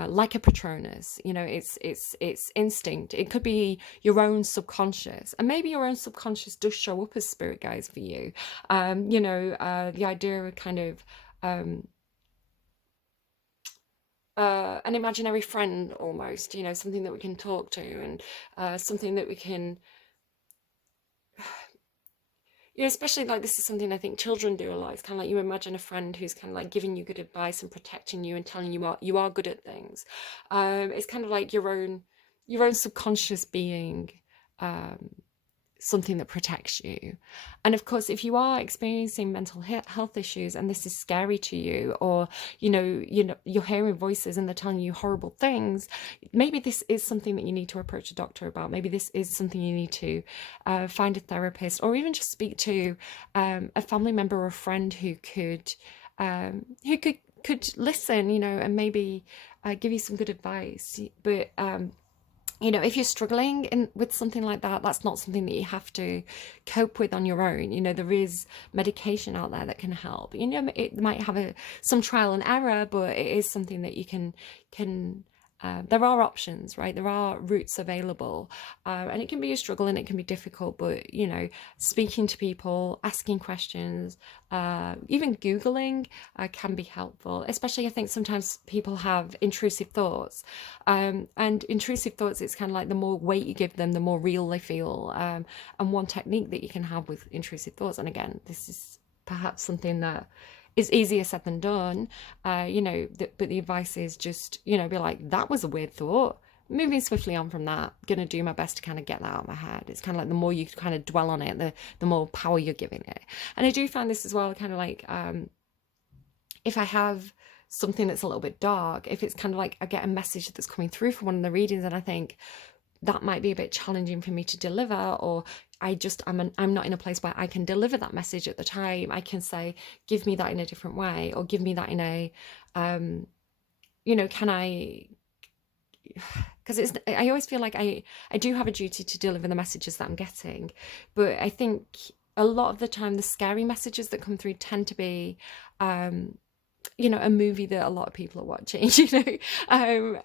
like a Patronus, you know, it's instinct. It could be your own subconscious, and maybe your own subconscious does show up as spirit guides for you. You know, the idea of kind of an imaginary friend almost, you know, something that we can talk to, and something that we can, you know, especially like this is something I think children do a lot. It's kind of like you imagine a friend who's kind of like giving you good advice and protecting you and telling you are good at things. It's kind of like your own subconscious being, um, something that protects you. And of course, if you are experiencing mental health issues and this is scary to you, or you know you're hearing voices and they're telling you horrible things, maybe this is something that you need to approach a doctor about. Maybe this is something you need to find a therapist, or even just speak to a family member or a friend who could listen, you know, and maybe give you some good advice. But you know, if you're struggling with something like that, that's not something that you have to cope with on your own. You know, there is medication out there that can help. You know, it might have some trial and error, but it is something that you can there are options, right? There are routes available, and it can be a struggle and it can be difficult, but you know, speaking to people, asking questions, even Googling can be helpful. Especially, I think sometimes people have intrusive thoughts, and intrusive thoughts, it's kind of like the more weight you give them, the more real they feel. And one technique that you can have with intrusive thoughts, and again, this is perhaps something that is easier said than done, you know, but the advice is just, you know, be like, that was a weird thought. Moving swiftly on from that, gonna do my best to kind of get that out of my head. It's kind of like the more you kind of dwell on it, the more power you're giving it. And I do find this as well, kind of like, if I have something that's a little bit dark, if it's kind of like I get a message that's coming through from one of the readings and I think that might be a bit challenging for me to deliver, or I'm not in a place where I can deliver that message at the time, I can say, give me that in a different way, or give me that in a can I, because I always feel like I do have a duty to deliver the messages that I'm getting, but I think a lot of the time the scary messages that come through tend to be um a movie that a lot of people are watching. um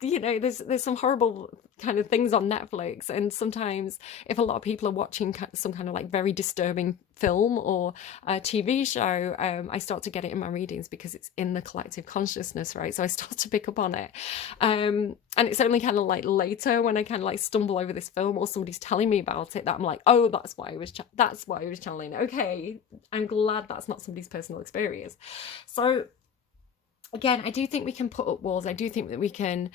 there's some horrible kind of things on Netflix, and sometimes if a lot of people are watching some kind of like very disturbing film or a TV show, I start to get it in my readings because it's in the collective consciousness, right? So I start to pick up on it, and it's only kind of like later when I kind of like stumble over this film or somebody's telling me about it that I'm like, oh, that's why I was channeling. Okay, I'm glad that's not somebody's personal experience. So again, I do think we can put up walls. I do think that we can,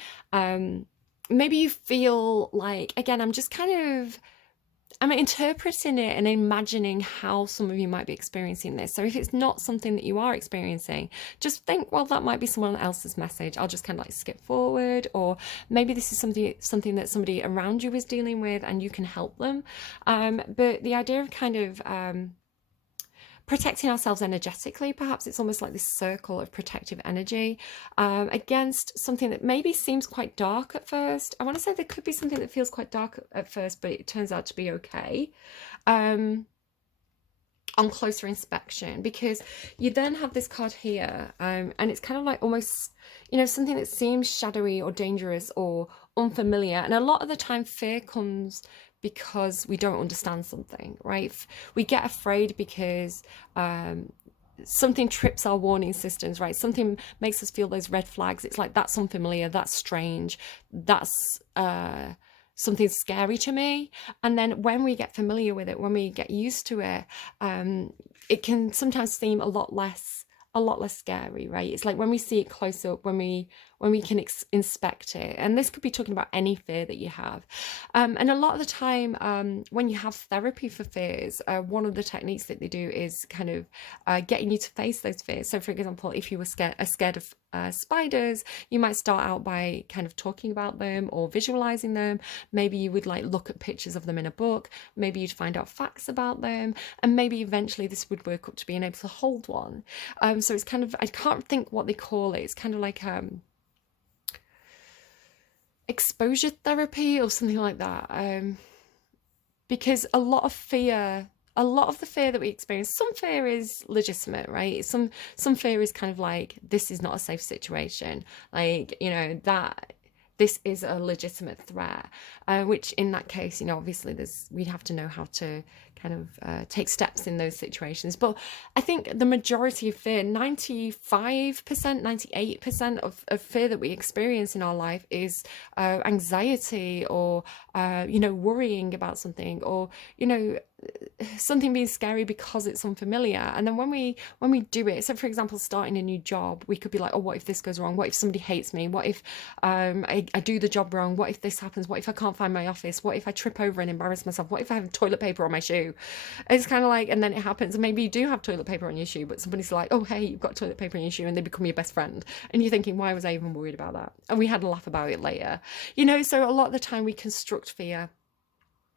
maybe you feel like, again, I'm interpreting it and imagining how some of you might be experiencing this. So if it's not something that you are experiencing, just think, well, that might be someone else's message. I'll just kind of like skip forward, or maybe this is something that somebody around you is dealing with and you can help them. But the idea of kind of protecting ourselves energetically, perhaps it's almost like this circle of protective energy, against something that maybe seems quite dark at first. I want to say there could be something that feels quite dark at first, but it turns out to be okay on closer inspection, because you then have this card here, and it's kind of like almost, something that seems shadowy or dangerous or unfamiliar. And a lot of the time fear comes because we don't understand something, right? We get afraid because something trips our warning systems, right? Something makes us feel those red flags. It's like, that's unfamiliar, that's strange, that's something scary to me. And then when we get familiar with it, when we get used to it, it can sometimes seem a lot less scary, right? It's like when we see it close up, when we can inspect it. And this could be talking about any fear that you have. And a lot of the time, when you have therapy for fears, one of the techniques that they do is kind of getting you to face those fears. So for example, if you were scared of spiders, you might start out by kind of talking about them or visualizing them. Maybe you would like look at pictures of them in a book. Maybe you'd find out facts about them, and maybe eventually this would work up to being able to hold one. So it's kind of, I can't think what they call it. It's kind of like exposure therapy or something like that, because a lot of the fear that we experience, some fear is legitimate, right? Some fear is kind of like, this is not a safe situation, like, that this is a legitimate threat, which in that case, obviously we'd have to know how to kind of take steps in those situations. But I think the majority of fear, 95%, 98% of fear that we experience in our life is anxiety, or worrying about something, or something being scary because it's unfamiliar. And then when we do it, so for example, starting a new job, we could be like, oh, what if this goes wrong? What if somebody hates me? What if I do the job wrong? What if this happens? What if I can't find my office? What if I trip over and embarrass myself? What if I have toilet paper on my shoe? It's kind of like, and then it happens, and maybe you do have toilet paper on your shoe, but somebody's like, oh, hey, you've got toilet paper on your shoe, and they become your best friend, and you're thinking, why was I even worried about that? And we had a laugh about it later. So a lot of the time we construct fear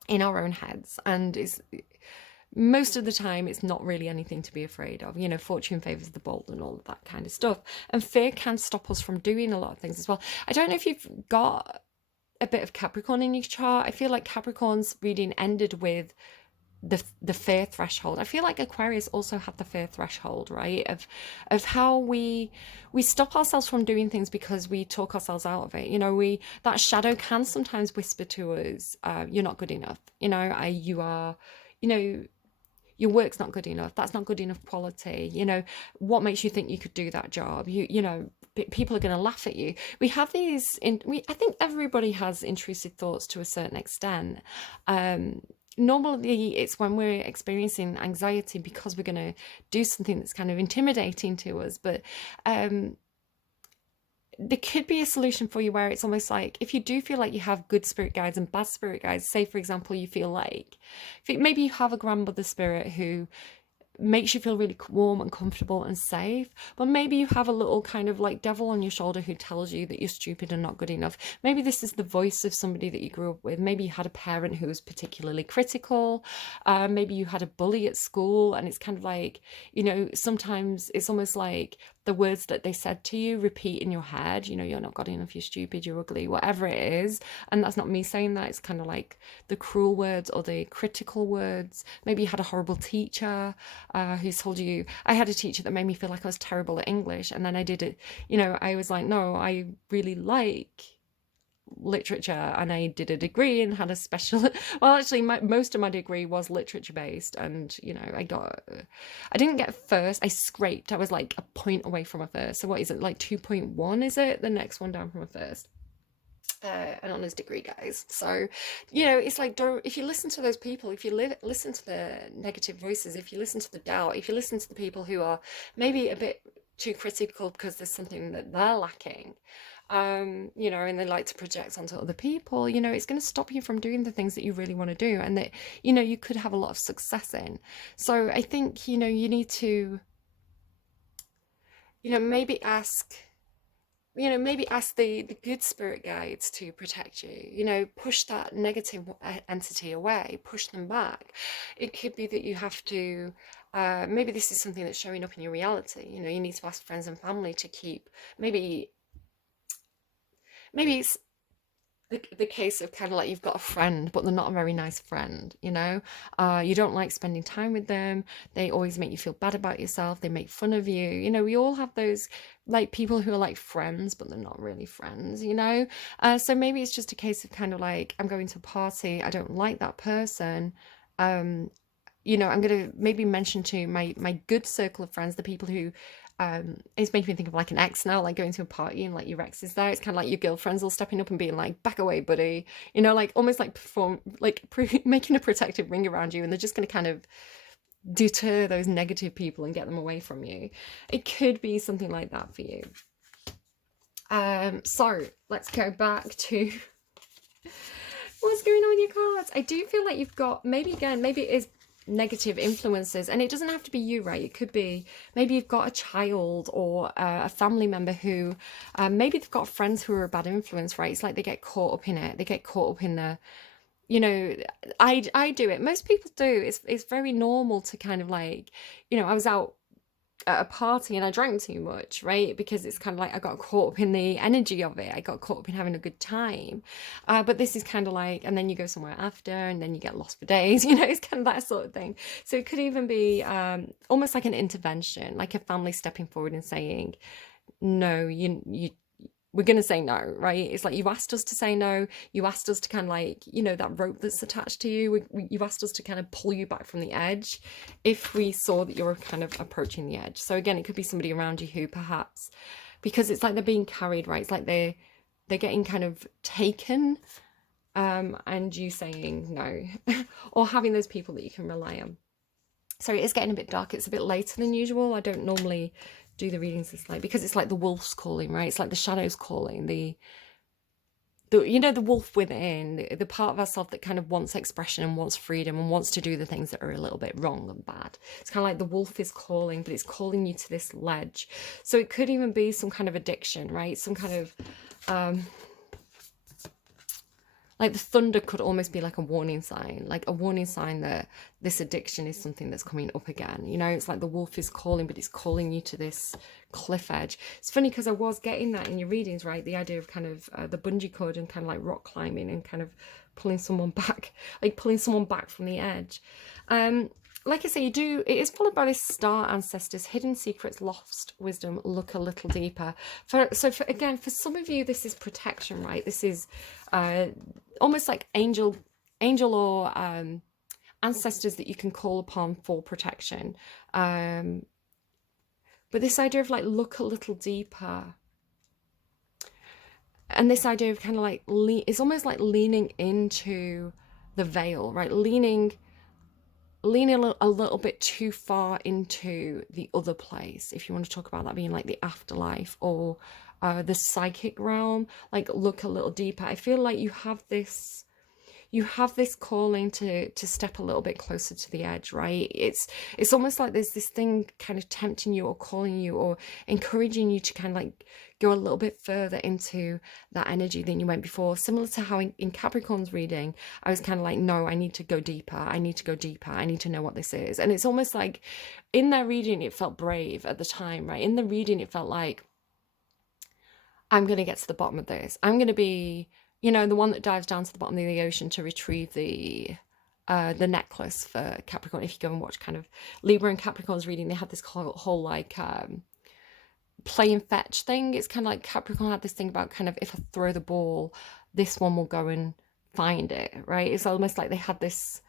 in our own heads, and most of the time it's not really anything to be afraid of. Fortune favors the bold and all of that kind of stuff. And fear can stop us from doing a lot of things as well. I don't know if you've got a bit of Capricorn in your chart. I feel like Capricorn's reading ended with the fear threshold. I feel like Aquarius also had the fear threshold, right? Of how we stop ourselves from doing things because we talk ourselves out of it. That shadow can sometimes whisper to us, you're not good enough. You are, your work's not good enough. That's not good enough quality. What makes you think you could do that job? People are going to laugh at you. We have these. I think everybody has intrusive thoughts to a certain extent. Normally it's when we're experiencing anxiety because we're going to do something that's kind of intimidating to us, but there could be a solution for you where it's almost like, if you do feel like you have good spirit guides and bad spirit guides, say for example you feel like maybe you have a grandmother spirit who makes you feel really warm and comfortable and safe, but maybe you have a little kind of like devil on your shoulder who tells you that you're stupid and not good enough. Maybe this is the voice of somebody that you grew up with. Maybe you had a parent who was particularly critical. Maybe you had a bully at school, and it's kind of like, sometimes it's almost like the words that they said to you repeat in your head. You know, you're not good enough, you're stupid, you're ugly, whatever it is. And that's not me saying that. It's kind of like the cruel words or the critical words. Maybe you had a horrible teacher who's told you. I had a teacher that made me feel like I was terrible at English, and then I did it. You know, I was like, no, I really like literature, and I did a degree and had a special well, actually most of my degree was literature based, and you know, I didn't get first, I scraped, I was like a point away from a first. So what is it, like 2.1, is it the next one down from a first? An honours degree, guys. So, you know, it's like, don't, if you listen to those people, if you listen to the negative voices, if you listen to the doubt, if you listen to the people who are maybe a bit too critical because there's something that they're lacking, you know, and they like to project onto other people, you know, it's going to stop you from doing the things that you really want to do and that, you know, you could have a lot of success in. So I think, you know, you need to, you know, maybe ask the good spirit guides to protect you, you know, push that negative entity away, push them back. It could be that you have to, maybe this is something that's showing up in your reality, you know, you need to ask friends and family to keep, maybe it's the case of kind of like you've got a friend, but they're not a very nice friend, you know? You don't like spending time with them. They always make you feel bad about yourself. They make fun of you. You know, we all have those like people who are like friends, but they're not really friends, you know? So maybe it's just a case of kind of like, I'm going to a party, I don't like that person. Um, you know, I'm going to maybe mention to my good circle of friends, the people who, it's making me think of like an ex now, like going to a party and like your ex is there. It's kind of like your girlfriends all stepping up and being like, back away, buddy. You know, like almost like making a protective ring around you, and they're just going to kind of deter those negative people and get them away from you. It could be something like that for you. So let's go back to what's going on with your cards. I do feel like you've got, maybe it is negative influences, and it doesn't have to be you, right? It could be maybe you've got a child or a family member who maybe they've got friends who are a bad influence, right? It's like they get caught up in it, they get caught up in the, you know, I do it, most people do. It's very normal to kind of like, you know, I was out at a party and I drank too much, right? Because it's kind of like I got caught up in the energy of it. I got caught up in having a good time. But this is kind of like, and then you go somewhere after and then you get lost for days, you know, it's kind of that sort of thing. So it could even be almost like an intervention, like a family stepping forward and saying, no, you we're going to say no, right? It's like you asked us to say no. You asked us to kind of like, you know, that rope that's attached to you. You asked us to kind of pull you back from the edge if we saw that you're kind of approaching the edge. So again, it could be somebody around you who perhaps, because it's like they're being carried, right? It's like they're getting kind of taken, and you saying no, or having those people that you can rely on. So it is getting a bit dark. It's a bit later than usual. I don't normally do the readings this late because it's like the wolf's calling, right? It's like the shadows calling, the you know, the wolf within, the part of ourselves that kind of wants expression and wants freedom and wants to do the things that are a little bit wrong and bad. It's kind of like the wolf is calling, but it's calling you to this ledge. So it could even be some kind of addiction, right? Some kind of like the thunder could almost be like a warning sign that this addiction is something that's coming up again. You know, it's like the wolf is calling, but it's calling you to this cliff edge. It's funny because I was getting that in your readings, right? The idea of kind of the bungee cord and kind of like rock climbing and kind of pulling someone back, like pulling someone back from the edge. Like I say, it is followed by this star ancestors, hidden secrets, lost wisdom, look a little deeper. So again, for some of you, this is protection, right? This is almost like angel or ancestors that you can call upon for protection. But this idea of like, look a little deeper. And this idea of kind of like, it's almost like leaning into the veil, right? Leaning a little bit too far into the other place, if you want to talk about that being like the afterlife or the psychic realm. Like, look a little deeper. I feel like you have this, you have this calling to step a little bit closer to the edge, right? It's almost like there's this thing kind of tempting you or calling you or encouraging you to kind of like go a little bit further into that energy than you went before. Similar to how in Capricorn's reading, I was kind of like, no, I need to go deeper. I need to go deeper. I need to know what this is. And it's almost like in their reading, it felt brave at the time, right? In the reading, it felt like, I'm going to get to the bottom of this. I'm going to be, the one that dives down to the bottom of the ocean to retrieve the necklace for Capricorn. If you go and watch kind of Libra and Capricorn's reading, they have this whole like play and fetch thing. It's kind of like Capricorn had this thing about kind of, if I throw the ball, this one will go and find it, right? It's almost like they had this,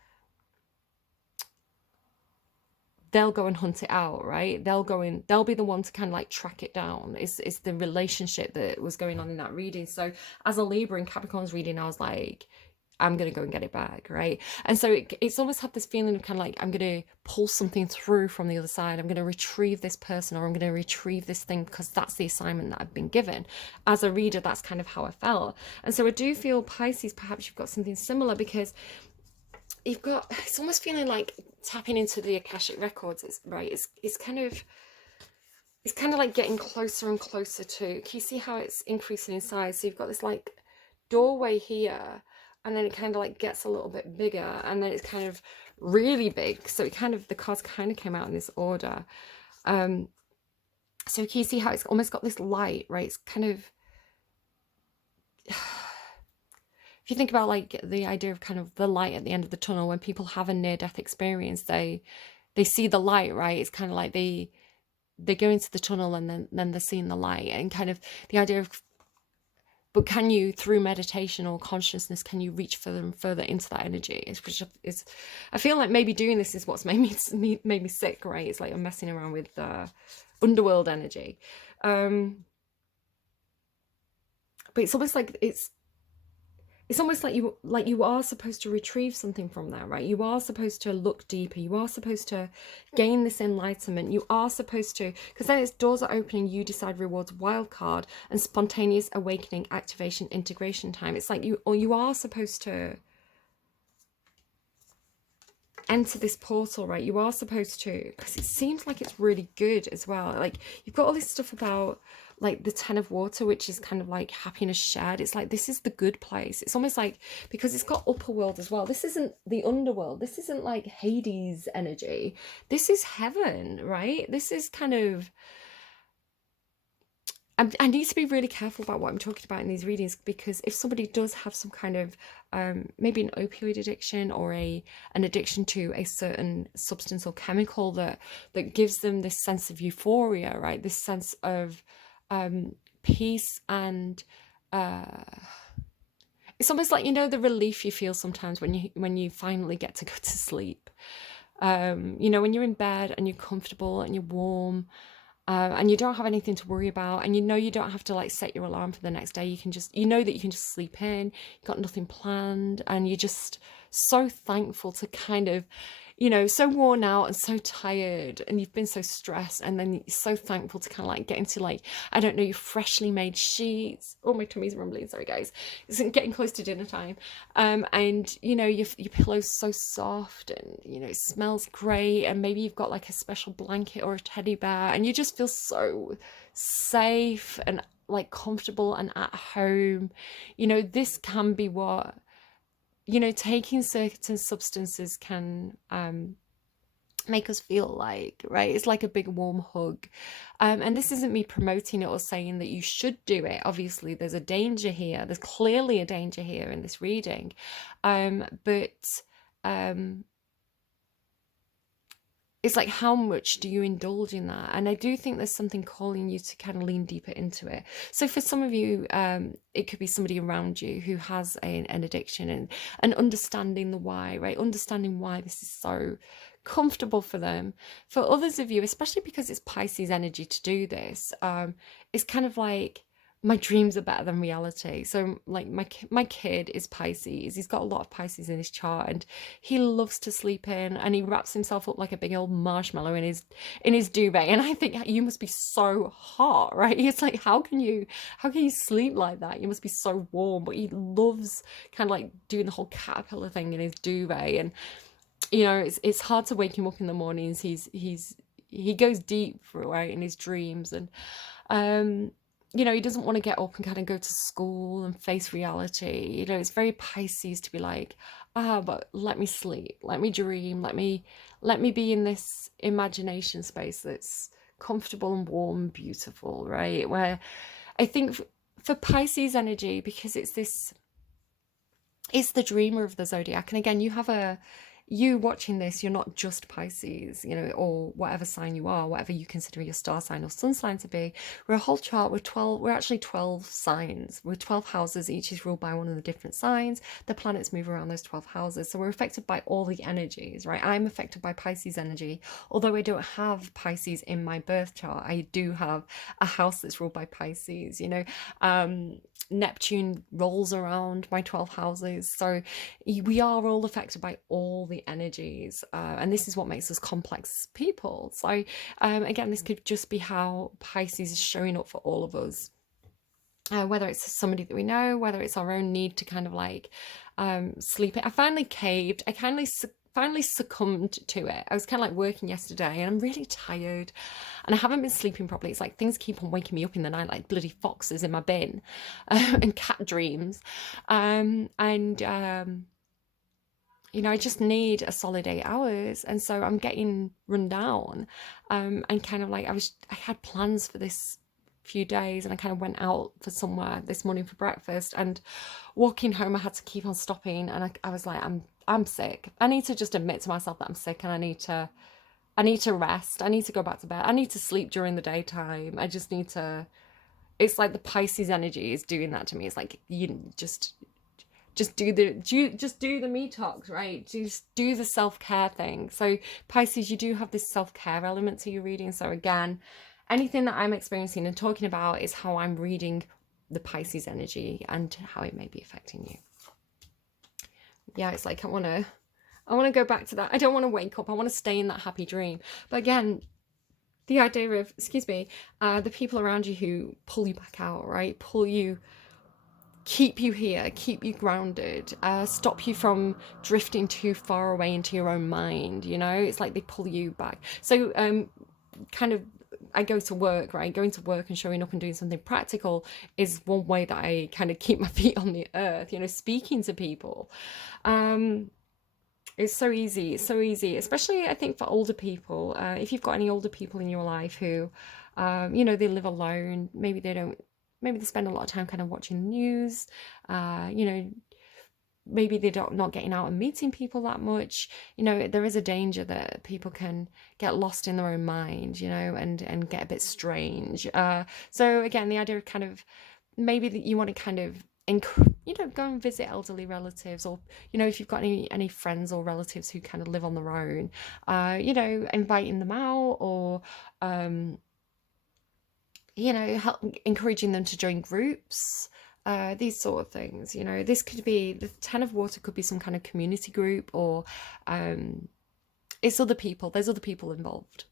they'll go and hunt it out, right? They'll be the one to kind of like track it down. It's the relationship that was going on in that reading. So as a Libra in Capricorn's reading, I was like, I'm going to go and get it back, right? And so it's almost had this feeling of kind of like, I'm going to pull something through from the other side. I'm going to retrieve this person, or I'm going to retrieve this thing, because that's the assignment that I've been given. As a reader, that's kind of how I felt. And so I do feel, Pisces, perhaps you've got something similar, because you've got, it's almost feeling like tapping into the Akashic records, right? It's kind of like getting closer and closer to, can you see how it's increasing in size? So you've got this like doorway here, and then it kind of like gets a little bit bigger, and then it's kind of really big. So it kind of, the cards kind of came out in this order. So can you see how it's almost got this light, right? It's kind of, if you think about like the idea of kind of the light at the end of the tunnel, when people have a near-death experience, they see the light, right? It's kind of like they go into the tunnel, and then they're seeing the light, and kind of the idea of, but can you, through meditation or consciousness, can you reach further and further into that energy? It's I feel like maybe doing this is what's made me sick, right? It's like I'm messing around with underworld energy. But it's almost like it's almost like you are supposed to retrieve something from there, right? You are supposed to look deeper. You are supposed to gain this enlightenment. You are supposed to, because then it's doors are opening, you decide rewards, wild card, and spontaneous awakening, activation, integration time. It's like you are supposed to enter this portal, right? You are supposed to, because it seems like it's really good as well. Like you've got all this stuff about like the Ten of Water, which is kind of like happiness shared. It's like, this is the good place. It's almost like, because it's got upper world as well. This isn't the underworld. This isn't like Hades energy. This is heaven, right? This is kind of, I need to be really careful about what I'm talking about in these readings, because if somebody does have some kind of maybe an opioid addiction, or an addiction to a certain substance or chemical that gives them this sense of euphoria, right? This sense of peace, and it's almost like, the relief you feel sometimes when you finally get to go to sleep. When you're in bed and you're comfortable and you're warm. And you don't have anything to worry about, and you don't have to like set your alarm for the next day. You can just, that you can just sleep in, you've got nothing planned, and you're just so thankful to kind of, so worn out and so tired, and you've been so stressed, and then you're so thankful to kind of like get into like, I don't know, your freshly made sheets. Oh, my tummy's rumbling, sorry guys, it's getting close to dinner time. And your pillow's so soft, and it smells great, and maybe you've got like a special blanket or a teddy bear, and you just feel so safe and like comfortable and at home. This can be what, taking certain substances can make us feel like, right? It's like a big warm hug. And this isn't me promoting it or saying that you should do it. Obviously, there's a danger here. There's clearly a danger here in this reading. But it's like, how much do you indulge in that? And I do think there's something calling you to kind of lean deeper into it. So for some of you, it could be somebody around you who has an addiction, and understanding the why, right? Understanding why this is so comfortable for them. For others of you, especially because it's Pisces energy to do this, it's kind of like, my dreams are better than reality. So like my kid is Pisces. He's got a lot of Pisces in his chart, and he loves to sleep in, and he wraps himself up like a big old marshmallow in his duvet. And I think you must be so hot, right? It's like how can you sleep like that? You must be so warm. But he loves kind of like doing the whole caterpillar thing in his duvet, and it's hard to wake him up in the mornings. He goes deep, right, in his dreams, and um he doesn't want to get up and kind of go to school and face reality. It's very Pisces to be like, but let me sleep, let me dream, let me be in this imagination space that's comfortable and warm and beautiful, right? Where I think for Pisces energy, because it's the dreamer of the zodiac. And again, you watching this, you're not just Pisces, or whatever sign you are, whatever you consider your star sign or sun sign to be. We're a whole chart with 12, we're actually 12 signs. We're 12 houses, each is ruled by one of the different signs. The planets move around those 12 houses. So we're affected by all the energies, right? I'm affected by Pisces energy. Although I don't have Pisces in my birth chart, I do have a house that's ruled by Pisces, Neptune rolls around my 12 houses. So we are all affected by all the energies. And this is what makes us complex people. So again, this could just be how Pisces is showing up for all of us. Whether it's somebody that we know, whether it's our own need to kind of like sleep it. I finally caved. I finally succumbed to it. I was kind of like working yesterday and I'm really tired and I haven't been sleeping properly. It's like things keep on waking me up in the night like bloody foxes in my bin and cat dreams. I just need a solid 8 hours. And so I'm getting run down. And kind of like I had plans for this few days and I kind of went out for somewhere this morning for breakfast, and walking home I had to keep on stopping, and I was like, I'm sick. I need to just admit to myself that I'm sick, and I need to rest. I need to go back to bed. I need to sleep during the daytime. I just need to. It's like the Pisces energy is doing that to me. It's like you just do the me talks, right? Just do the self-care thing. So Pisces, you do have this self-care element to your reading. So again, anything that I'm experiencing and talking about is how I'm reading the Pisces energy and how it may be affecting you. Yeah, it's like I want to go back to that. I don't want to wake up. I want to stay in that happy dream. But again, the idea of, the people around you who pull you back out, right? Keep you here, keep you grounded, stop you from drifting too far away into your own mind. It's like they pull you back. So kind of I go to work, right? Going to work and showing up and doing something practical is one way that I kind of keep my feet on the earth, speaking to people. It's so easy. It's so easy, especially I think for older people. If you've got any older people in your life who, they live alone, maybe they spend a lot of time kind of watching the news, maybe they don't not getting out and meeting people that much. There is a danger that people can get lost in their own mind, and get a bit strange. So again, the idea of kind of maybe that you want to kind of go and visit elderly relatives, or if you've got any friends or relatives who kind of live on their own, inviting them out, or encouraging them to join groups, these sort of things. This could be the 10 of water, could be some kind of community group, or there's other people involved.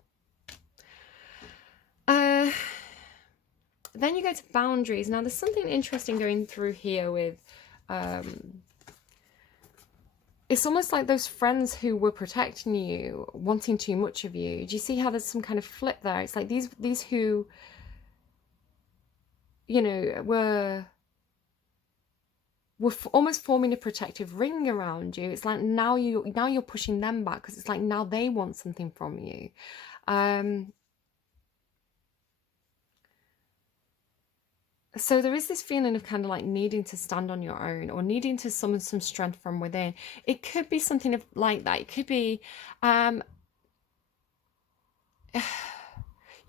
Then you go to boundaries. Now there's something interesting going through here with it's almost like those friends who were protecting you wanting too much of you. Do you see how there's some kind of flip there? It's like these who were almost forming a protective ring around you. It's like now you're pushing them back, because it's like now they want something from you. So there is this feeling of kind of like needing to stand on your own, or needing to summon some strength from within. It could be something like that. It could be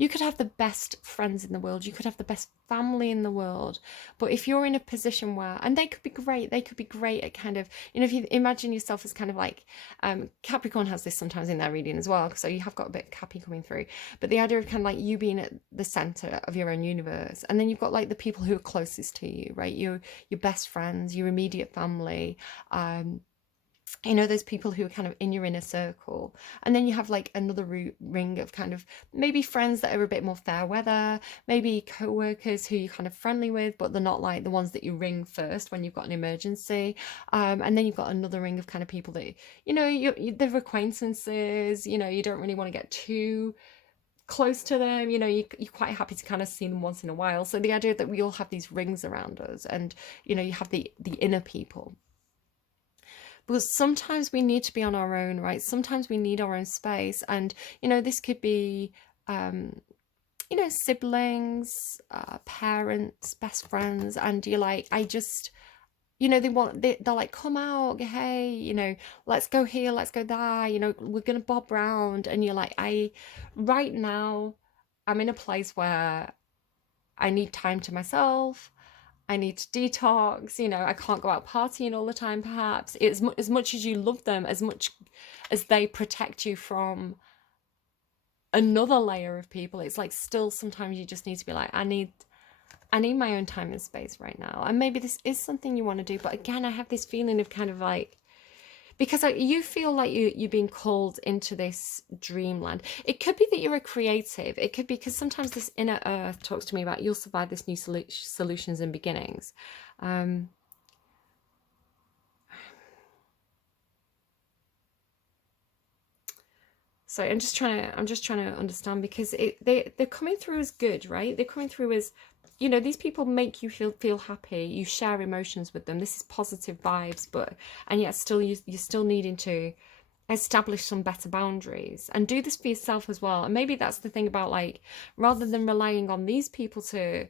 You could have the best friends in the world, you could have the best family in the world, but if you're in a position where, and they could be great at kind of, if you imagine yourself as kind of like, Capricorn has this sometimes in their reading as well, so you have got a bit of Cappy coming through, but the idea of kind of like you being at the center of your own universe, and then you've got like the people who are closest to you, right? Your best friends, your immediate family, those people who are kind of in your inner circle, and then you have like another ring of kind of maybe friends that are a bit more fair weather, maybe co-workers who you're kind of friendly with, but they're not like the ones that you ring first when you've got an emergency, and then you've got another ring of kind of people that they're acquaintances, you don't really want to get too close to them, you're quite happy to kind of see them once in a while. So the idea that we all have these rings around us, and you have the inner people. Because sometimes we need to be on our own, right? Sometimes we need our own space. And, this could be, siblings, parents, best friends. And you're like, I just, they're like, come out, hey, let's go here, let's go there, we're going to bob round. And you're like, right now, I'm in a place where I need time to myself. I need to detox, I can't go out partying all the time, perhaps. It's as much as you love them, as much as they protect you from another layer of people, it's like still sometimes you just need to be like, I need my own time and space right now. And maybe this is something you want to do, but again, I have this feeling of kind of like, because you feel like you're being called into this dreamland. It could be that you're a creative. It could be because sometimes this inner earth talks to me about you'll survive this new solutions and beginnings. So I'm just trying to understand, because they're coming through as good, right? They're coming through as, these people make you feel happy. You share emotions with them. This is positive vibes, and yet still you're still needing to establish some better boundaries and do this for yourself as well. And maybe that's the thing about, like, rather than relying on these people to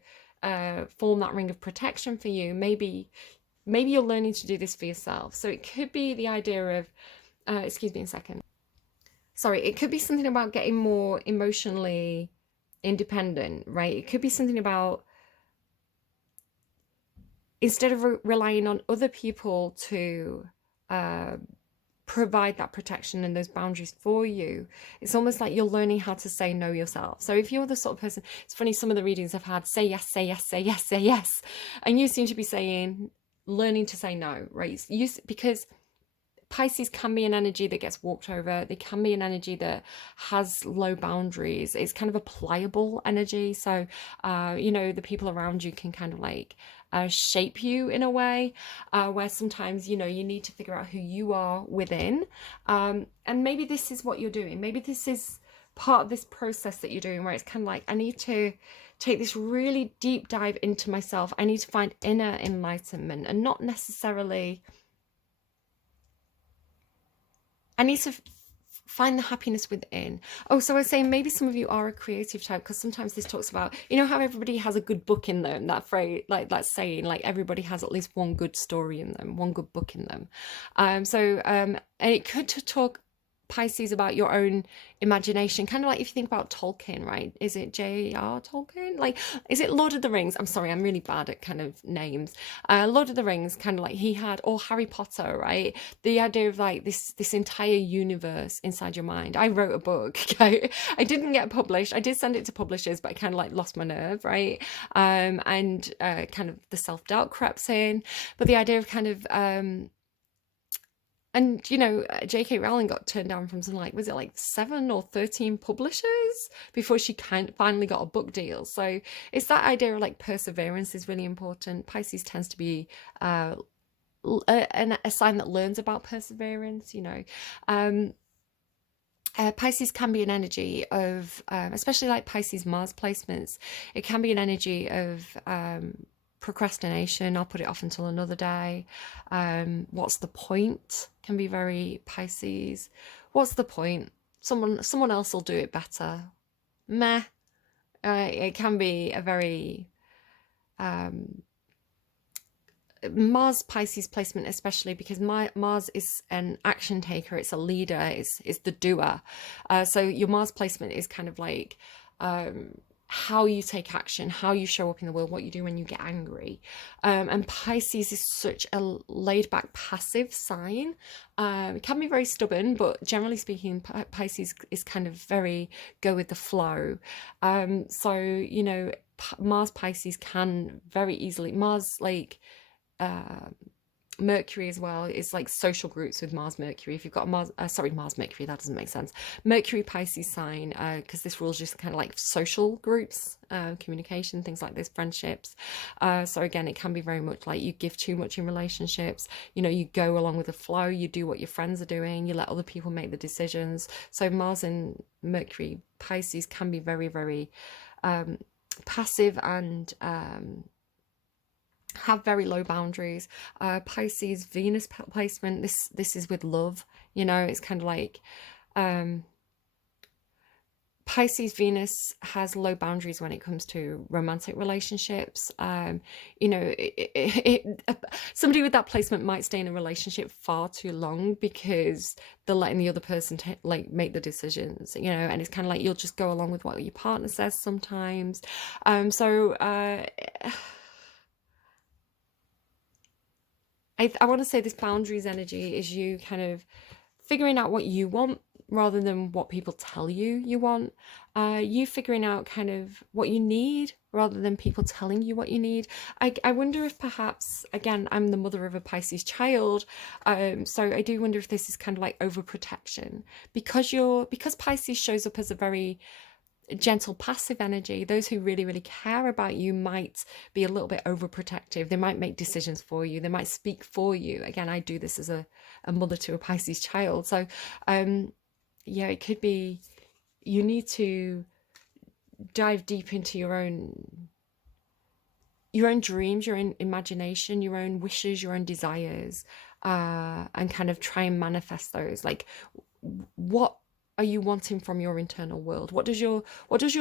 form that ring of protection for you, maybe you're learning to do this for yourself. So it could be the idea of, excuse me a second. Sorry, it could be something about getting more emotionally independent, right? It could be something about, instead of relying on other people to provide that protection and those boundaries for you, it's almost like you're learning how to say no yourself. So if you're the sort of person, it's funny, some of the readings I've had say yes, say yes, say yes, say yes, and you seem to be learning to say no, right? Because Pisces can be an energy that gets walked over. They can be an energy that has low boundaries. It's kind of a pliable energy. So, the people around you can kind of like shape you in a way where sometimes, you need to figure out who you are within. And maybe this is what you're doing. Maybe this is part of this process that you're doing, where it's kind of like, I need to take this really deep dive into myself. I need to find inner enlightenment, and not necessarily, I need to find the happiness within. Oh, so I was saying maybe some of you are a creative type, because sometimes this talks about, how everybody has a good book in them, that phrase, like that saying, like everybody has at least one good story in them, one good book in them. And it could talk, Pisces, about your own imagination, kind of like if you think about Tolkien, right? Is it J.R. Tolkien? Like, is it Lord of the Rings? I'm sorry, I'm really bad at kind of names. Lord of the Rings, kind of like he had, or Harry Potter, right? The idea of like this entire universe inside your mind. I wrote a book, okay? I didn't get published. I did send it to publishers, but I kind of like lost my nerve, right? And kind of the self-doubt crept in. But the idea of kind of, and J.K. Rowling got turned down from something like, was it like 7 or 13 publishers before she finally got a book deal? So it's that idea of like perseverance is really important. Pisces tends to be a sign that learns about perseverance. Pisces can be an energy of, especially like Pisces Mars placements, it can be an energy of procrastination. I'll put it off until another day. What's the point? Can be very Pisces. What's the point? Someone else will do it better. Meh. It can be a very Mars Pisces placement, especially because Mars is an action taker. It's a leader. It's the doer. So your Mars placement is kind of like how you take action, how you show up in the world, what you do when you get angry. And Pisces is such a laid back, passive sign. It can be very stubborn, but generally speaking, Pisces is kind of very go with the flow. So, you know, Mars Pisces can very easily, Mars like, uh, Mercury as well is like social groups with Mars Mercury. If you've got a Mars Mercury, that doesn't make sense. Mercury Pisces sign, because this rules just kind of like social groups, communication, things like this, friendships. So again, it can be very much like you give too much in relationships. You know, you go along with the flow, you do what your friends are doing, you let other people make the decisions. So Mars and Mercury Pisces can be very, very passive and have very low boundaries. Pisces Venus placement, this is with love, you know, it's kind of like Pisces Venus has low boundaries when it comes to romantic relationships. You know, somebody with that placement might stay in a relationship far too long because they're letting the other person like make the decisions, you know, and it's kind of like you'll just go along with what your partner says sometimes. I want to say this boundaries energy is you kind of figuring out what you want rather than what people tell you you want. You figuring out kind of what you need rather than people telling you what you need. I wonder if perhaps, again, I'm the mother of a Pisces child, so I do wonder if this is kind of like overprotection because Pisces shows up as a very gentle passive energy. Those who really, really care about you might be a little bit overprotective. They might make decisions for you, they might speak for you. Again, I do this as a mother to a Pisces child. So yeah, it could be you need to dive deep into your own dreams, your own imagination, your own wishes, your own desires, and kind of try and manifest those. Like, what are you wanting from your internal world? What does your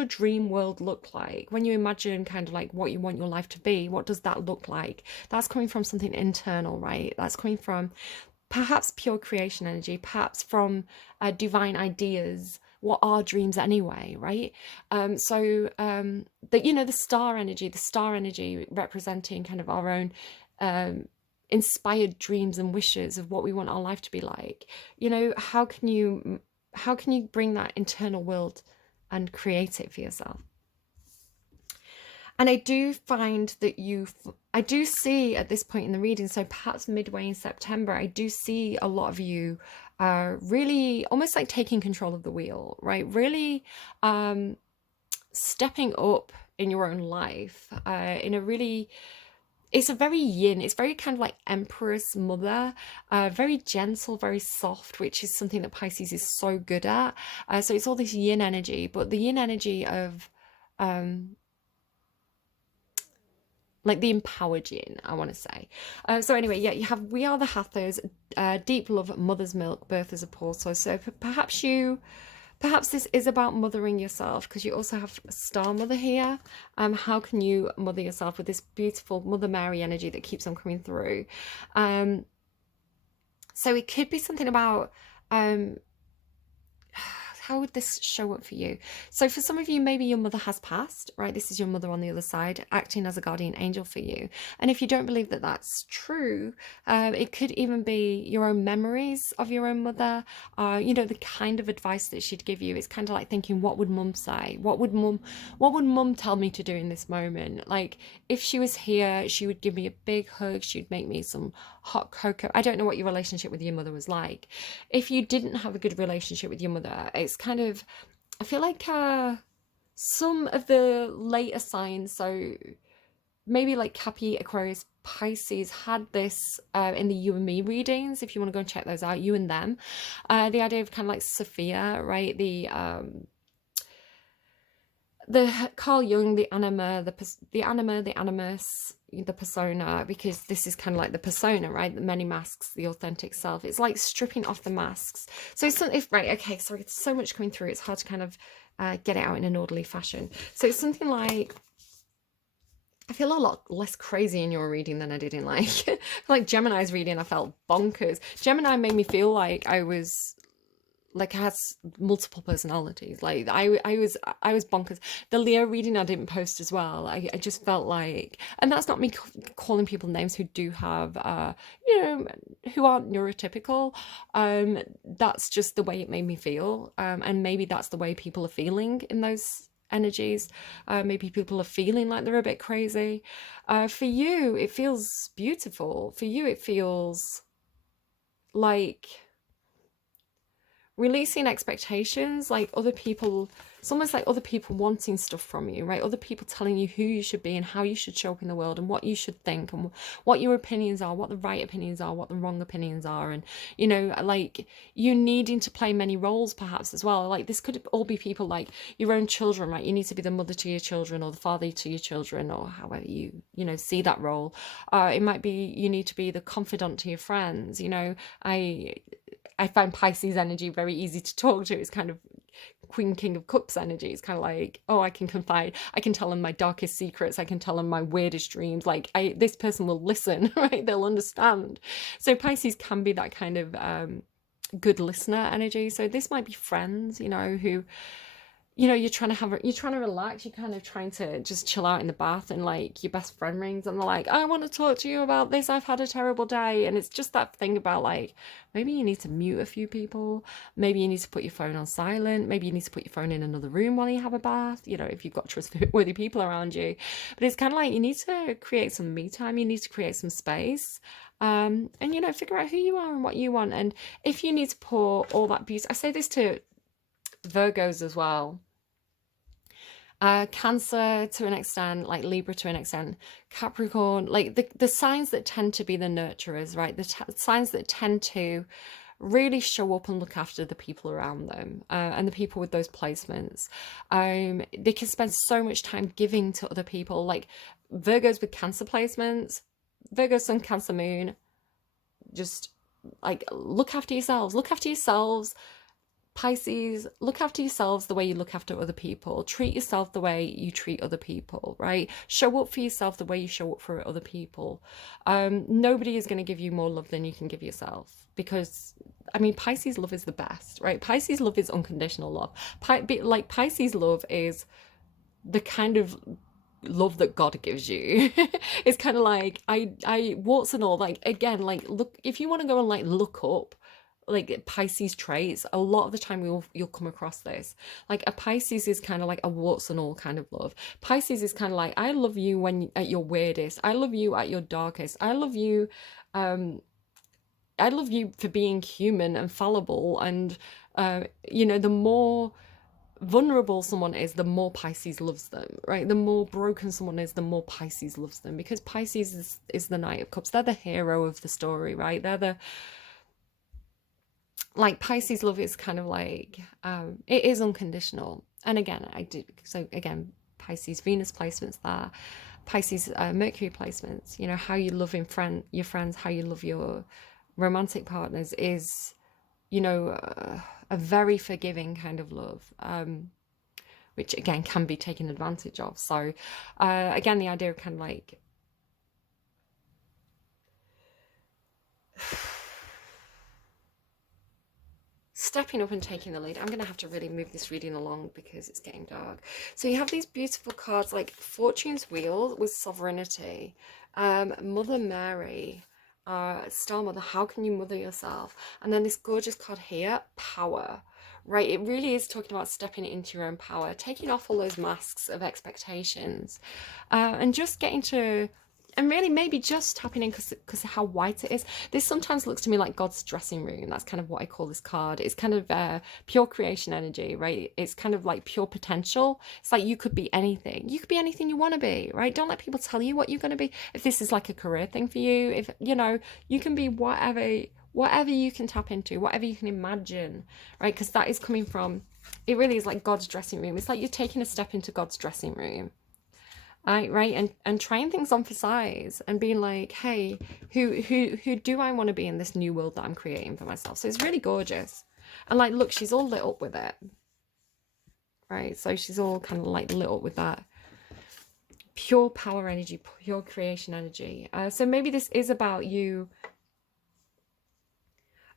dream world look like? When you imagine kind of like what you want your life to be, what does that look like? That's coming from something internal, right? That's coming from perhaps pure creation energy, perhaps from divine ideas. What are dreams anyway, right? You know, the star energy representing kind of our own inspired dreams and wishes of what we want our life to be like. You know, how can you bring that internal world and create it for yourself? And I do find that I do see at this point in the reading, so perhaps midway in September, I do see a lot of you really almost like taking control of the wheel, right? Really stepping up in your own life in a really, it's a very yin, it's very kind of like Empress Mother, very gentle, very soft, which is something that Pisces is so good at. So it's all this yin energy, but the yin energy of like the empowered yin, I want to say. So anyway, yeah, you have We Are the Hathors, Deep Love, Mother's Milk, Birth as a Portal. So perhaps this is about mothering yourself, because you also have Star Mother here. How can you mother yourself with this beautiful Mother Mary energy that keeps on coming through? So it could be something about how would this show up for you? So for some of you, maybe your mother has passed, right? This is your mother on the other side acting as a guardian angel for you. And if you don't believe that that's true, it could even be your own memories of your own mother. You know, the kind of advice that she'd give you. It's kind of like thinking, what would mum say? What would mum tell me to do in this moment? Like, if she was here, she would give me a big hug. She'd make me some hot cocoa. I don't know what your relationship with your mother was like. If you didn't have a good relationship with your mother, it's kind of, I feel like some of the later signs, so maybe like Cappy, Aquarius, Pisces, had this in the You and Me readings. If you want to go and check those out, You and Them, the idea of kind of like Sofia, right? The Carl Jung, the anima, the anima, the animus, the persona, because this is kind of like the persona, right? The many masks, the authentic self. It's like stripping off the masks. So it's right, okay, sorry, it's so much coming through. It's hard to kind of get it out in an orderly fashion. So it's something like, I feel a lot less crazy in your reading than I did in like Gemini's reading. I felt bonkers. Gemini made me feel like I was like has multiple personalities. Like I was bonkers. The Leo reading I didn't post as well. I just felt like, and that's not me calling people names who do have you know, who aren't neurotypical. That's just the way it made me feel. And maybe that's the way people are feeling in those energies. Maybe people are feeling like they're a bit crazy. For you it feels beautiful. For you it feels like releasing expectations, like other people, it's almost like other people wanting stuff from you, right? Other people telling you who you should be and how you should show up in the world and what you should think and what your opinions are, what the right opinions are, what the wrong opinions are. And, you know, like you needing to play many roles perhaps as well. Like this could all be people like your own children, right? You need to be the mother to your children or the father to your children or however you know, see that role. It might be you need to be the confidant to your friends. You know, I find Pisces energy very easy to talk to. It's kind of Queen King of Cups energy. It's kind of like, oh, I can confide. I can tell them my darkest secrets. I can tell them my weirdest dreams. Like this person will listen, right? They'll understand. So Pisces can be that kind of good listener energy. So this might be friends, you know, who, you know, you're trying to relax, you're kind of trying to just chill out in the bath, and like your best friend rings and they're like, I want to talk to you about this, I've had a terrible day. And it's just that thing about like, maybe you need to mute a few people, maybe you need to put your phone on silent, maybe you need to put your phone in another room while you have a bath, you know, if you've got trustworthy people around you. But it's kind of like you need to create some me time, you need to create some space. And you know, figure out who you are and what you want. And if you need to pour all that beauty, I say this to Virgos as well, Cancer to an extent, like Libra to an extent, Capricorn, like the signs that tend to be the nurturers, right? The signs that tend to really show up and look after the people around them, and the people with those placements. They can spend so much time giving to other people, like Virgos with Cancer placements, Virgo Sun, Cancer Moon, just like look after yourselves, look after yourselves. Pisces, look after yourselves the way you look after other people. Treat yourself the way you treat other people, right? Show up for yourself the way you show up for other people. Nobody is going to give you more love than you can give yourself, because, I mean, Pisces love is the best, right? Pisces love is unconditional love. Like Pisces love is the kind of love that God gives you. It's kind of like, I warts and all, like, again, like, look, if you want to go and like look up like Pisces traits, a lot of the time you'll come across this. Like a Pisces is kind of like a warts and all kind of love. Pisces is kind of like, I love you when at your weirdest, I love you at your darkest, I love you for being human and fallible. And you know, the more vulnerable someone is, the more Pisces loves them, right? The more broken someone is, the more Pisces loves them, because Pisces is the Knight of Cups. They're the hero of the story, right? They're the, like, Pisces love is kind of like, it is unconditional. And again, so again, Pisces Venus placements there, Pisces Mercury placements, you know, how you love your friends, how you love your romantic partners is, you know, a very forgiving kind of love, which again can be taken advantage of. So again, the idea of kind of like stepping up and taking the lead. I'm going to have to really move this reading along because it's getting dark. So you have these beautiful cards like Fortune's Wheel with Sovereignty, Mother Mary, Star Mother, how can you mother yourself? And then this gorgeous card here, Power. Right, it really is talking about stepping into your own power, taking off all those masks of expectations, and just getting to, and really maybe just tapping in, because of how white it is. This sometimes looks to me like God's dressing room. That's kind of what I call this card. It's kind of pure creation energy, right? It's kind of like pure potential. It's like you could be anything. You could be anything you want to be, right? Don't let people tell you what you're going to be. If this is like a career thing for you, if, you know, you can be whatever you can tap into, whatever you can imagine, right? Because that is coming from, it really is like God's dressing room. It's like you're taking a step into God's dressing room. Right, and trying things on for size and being like, hey, who do I want to be in this new world that I'm creating for myself? So it's really gorgeous. And like, look, she's all lit up with it, right? So she's all kind of like lit up with that pure power energy, pure creation energy. So maybe this is about you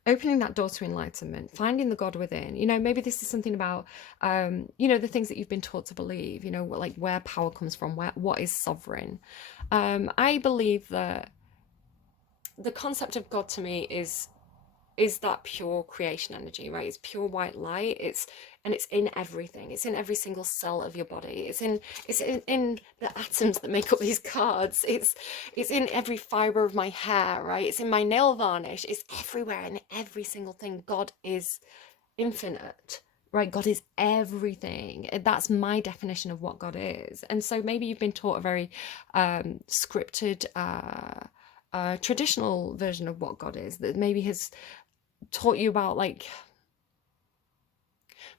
opening that door to enlightenment, finding the God within. You know, maybe this is something about, you know, the things that you've been taught to believe, you know, like where power comes from, what is sovereign. I believe that the concept of God to me is that pure creation energy, right? It's pure white light. It's in everything. It's in every single cell of your body. It's in the atoms that make up these cards. It's in every fiber of my hair, right? It's in my nail varnish. It's everywhere, in every single thing. God is infinite, right? God is everything. That's my definition of what God is. And so maybe you've been taught a very scripted traditional version of what God is, that maybe has taught you about, like,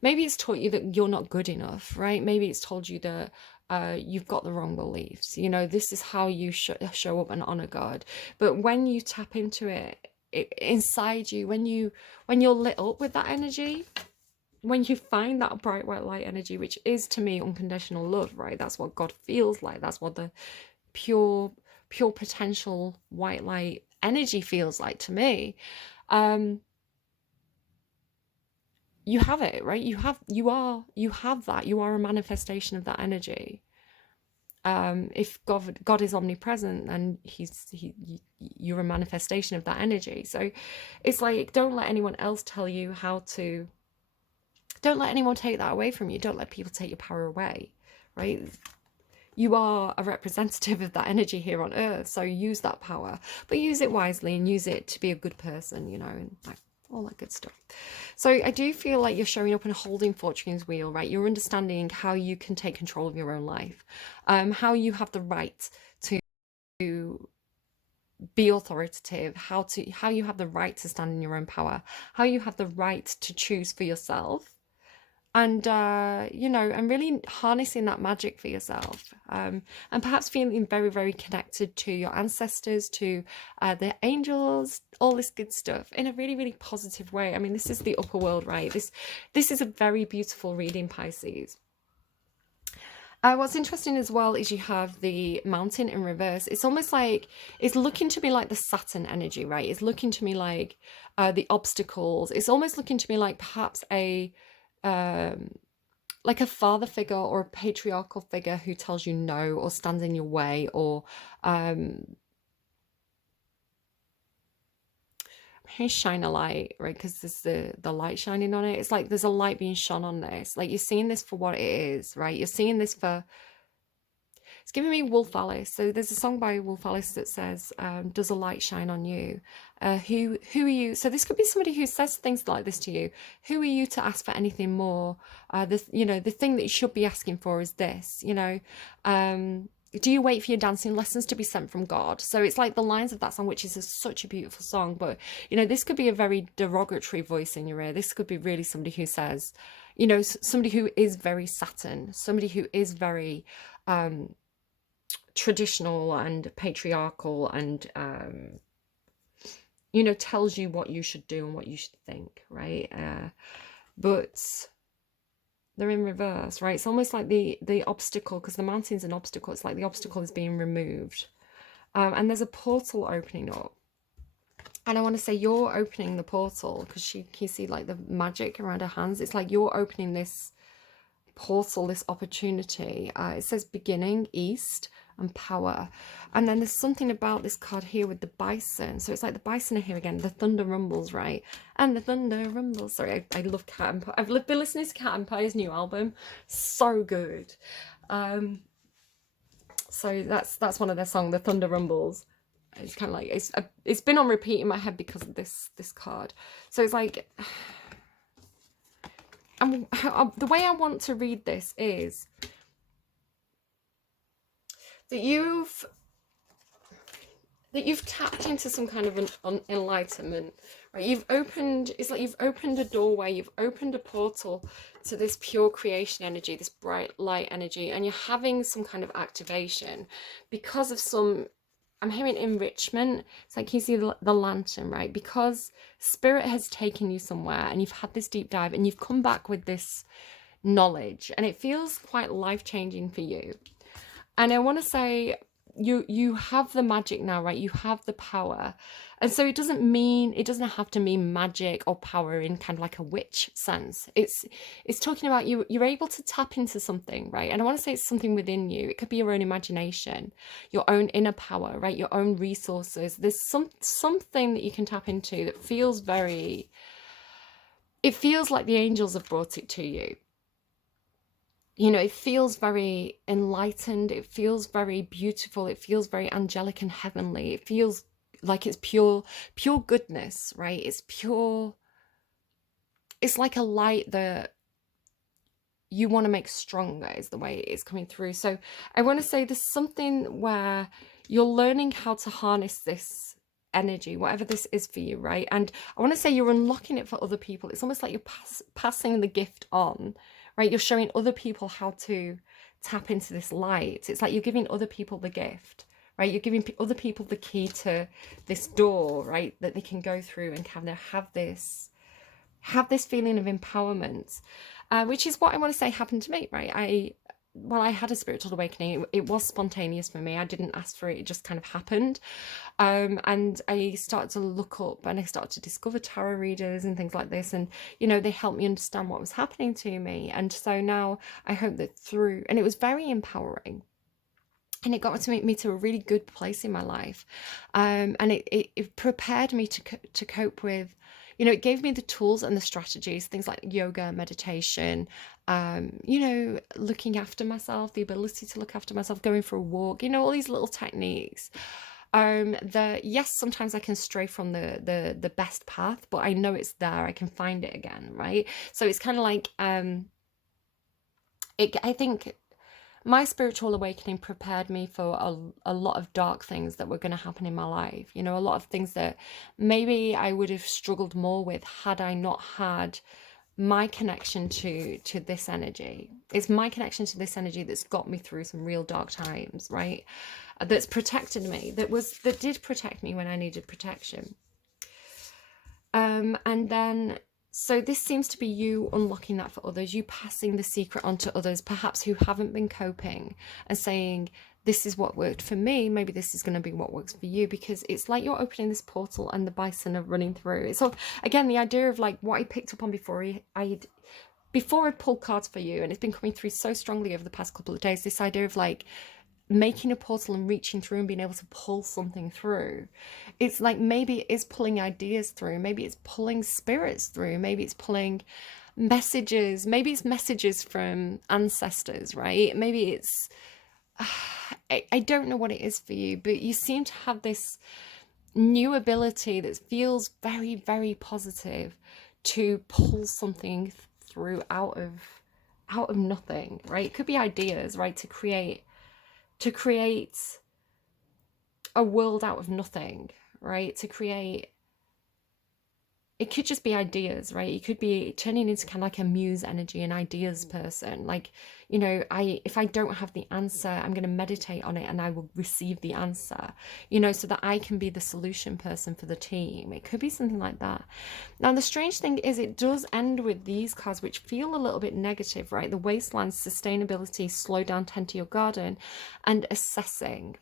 maybe it's taught you that you're not good enough, right? Maybe it's told you that you've got the wrong beliefs. You know, this is how you show up and honor God. But when you tap into it, inside you, when you're lit up with that energy, when you find that bright white light energy, which is to me unconditional love, right? That's what God feels like. That's what the pure potential white light energy feels like to me. You have it, right? You have that. You are a manifestation of that energy. If God is omnipresent, then you're a manifestation of that energy. So it's like, don't let anyone else tell you how to. Don't let anyone take that away from you. Don't let people take your power away, right? You are a representative of that energy here on earth, so use that power, but use it wisely and use it to be a good person, you know, and like all that good stuff. So I do feel like you're showing up and holding Fortune's wheel, right? You're understanding how you can take control of your own life, how you have the right to be authoritative, how you have the right to stand in your own power, how you have the right to choose for yourself, and you know, and really harnessing that magic for yourself, and perhaps feeling very, very connected to your ancestors, to the angels, all this good stuff in a really, really positive way. I mean, this is the upper world, right? This is a very beautiful reading, Pisces. What's interesting as well is you have the mountain in reverse. It's almost like it's looking to me like the Saturn energy, right? It's looking to me like the obstacles. It's almost looking to me like perhaps like a father figure or a patriarchal figure who tells you no or stands in your way, or shine a light, right? Because there's the light shining on it. It's like there's a light being shone on this. Like, you're seeing this for what it is, right? You're seeing this for. It's giving me Wolf Alice. So there's a song by Wolf Alice that says, does a light shine on you? Who are you? So this could be somebody who says things like this to you. Who are you to ask for anything more? The thing that you should be asking for is this, you know. Do you wait for your dancing lessons to be sent from God? So it's like the lines of that song, which is such a beautiful song. But, you know, this could be a very derogatory voice in your ear. This could be really somebody who says, you know, somebody who is very Saturn, somebody who is very traditional and patriarchal, and you know, tells you what you should do and what you should think, right? But they're in reverse, right? It's almost like the obstacle, because the mountain's an obstacle. It's like the obstacle is being removed, and there's a portal opening up. And I want to say you're opening the portal, because can you see like the magic around her hands? It's like you're opening this portal, this opportunity. It says beginning, east, and power. And then there's something about this card here with the bison. So it's like the bison are here again. The thunder rumbles, right? And the thunder rumbles. Sorry, I love Cat Empire. I've been listening to Cat Empire's new album. So good. So that's one of their songs, the thunder rumbles. It's kind of like it's been on repeat in my head because of this card. So it's like, the way I want to read this is that you've tapped into some kind of an enlightenment, right? It's like you've opened a doorway, you've opened a portal to this pure creation energy, this bright light energy, and you're having some kind of activation because of some, I'm hearing enrichment. It's like, you see the lantern, right? Because spirit has taken you somewhere and you've had this deep dive and you've come back with this knowledge, and it feels quite life-changing for you. And I want to say you have the magic now, right? You have the power. And so it doesn't have to mean magic or power in kind of like a witch sense. It's talking about you're able to tap into something, right? And I want to say it's something within you. It could be your own imagination, your own inner power, right? Your own resources. There's something that you can tap into that feels very, it feels like the angels have brought it to you. You know, it feels very enlightened, it feels very beautiful, it feels very angelic and heavenly. It feels like it's pure goodness, right? It's pure, it's like a light that you want to make stronger is the way it is coming through. So I want to say there's something where you're learning how to harness this energy, whatever this is for you, right? And I want to say you're unlocking it for other people. It's almost like you're passing the gift on, right? You're showing other people how to tap into this light. It's like you're giving other people the gift, right? You're giving other people the key to this door, right? That they can go through and kind of have this feeling of empowerment, which is what I want to say happened to me, right? I had a spiritual awakening. It was spontaneous for me. I didn't ask for it. It just kind of happened. And I started to look up and I started to discover tarot readers and things like this. And, you know, they helped me understand what was happening to me. And so now I hope that through, and it was very empowering. And it got to make me to a really good place in my life. And it prepared me to cope with, you know, it gave me the tools and the strategies, things like yoga, meditation, you know, looking after myself, the ability to look after myself, going for a walk, you know, all these little techniques. That yes, sometimes I can stray from the best path, but I know it's there. I can find it again, right? So it's kind of like I think my spiritual awakening prepared me for a lot of dark things that were going to happen in my life. You know, a lot of things that maybe I would have struggled more with had I not had my connection to this energy. It's my connection to this energy that's got me through some real dark times, right? That's protected me, that did protect me when I needed protection. And then, so this seems to be you unlocking that for others, you passing the secret on to others, perhaps who haven't been coping, and saying, this is what worked for me, maybe this is going to be what works for you, because it's like you're opening this portal and the bison are running through. It's all, again, the idea of like what I picked up on before I'd pulled cards for you, and it's been coming through so strongly over the past couple of days, this idea of like making a portal and reaching through and being able to pull something through. It's like maybe it is pulling ideas through, maybe it's pulling spirits through, maybe it's pulling messages, maybe it's messages from ancestors, right? Maybe it's I don't know what it is for you, but you seem to have this new ability that feels very, very positive to pull something through out of nothing, right? It could be ideas, right? To create a world out of nothing, right? To create, it could just be ideas, right? You could be turning into kind of like a muse energy, an ideas person. Like, you know, if I don't have the answer, I'm going to meditate on it and I will receive the answer, you know, so that I can be the solution person for the team. It could be something like that. Now, the strange thing is it does end with these cards, which feel a little bit negative, right? The wasteland, sustainability, slow down, tend to your garden, and assessing.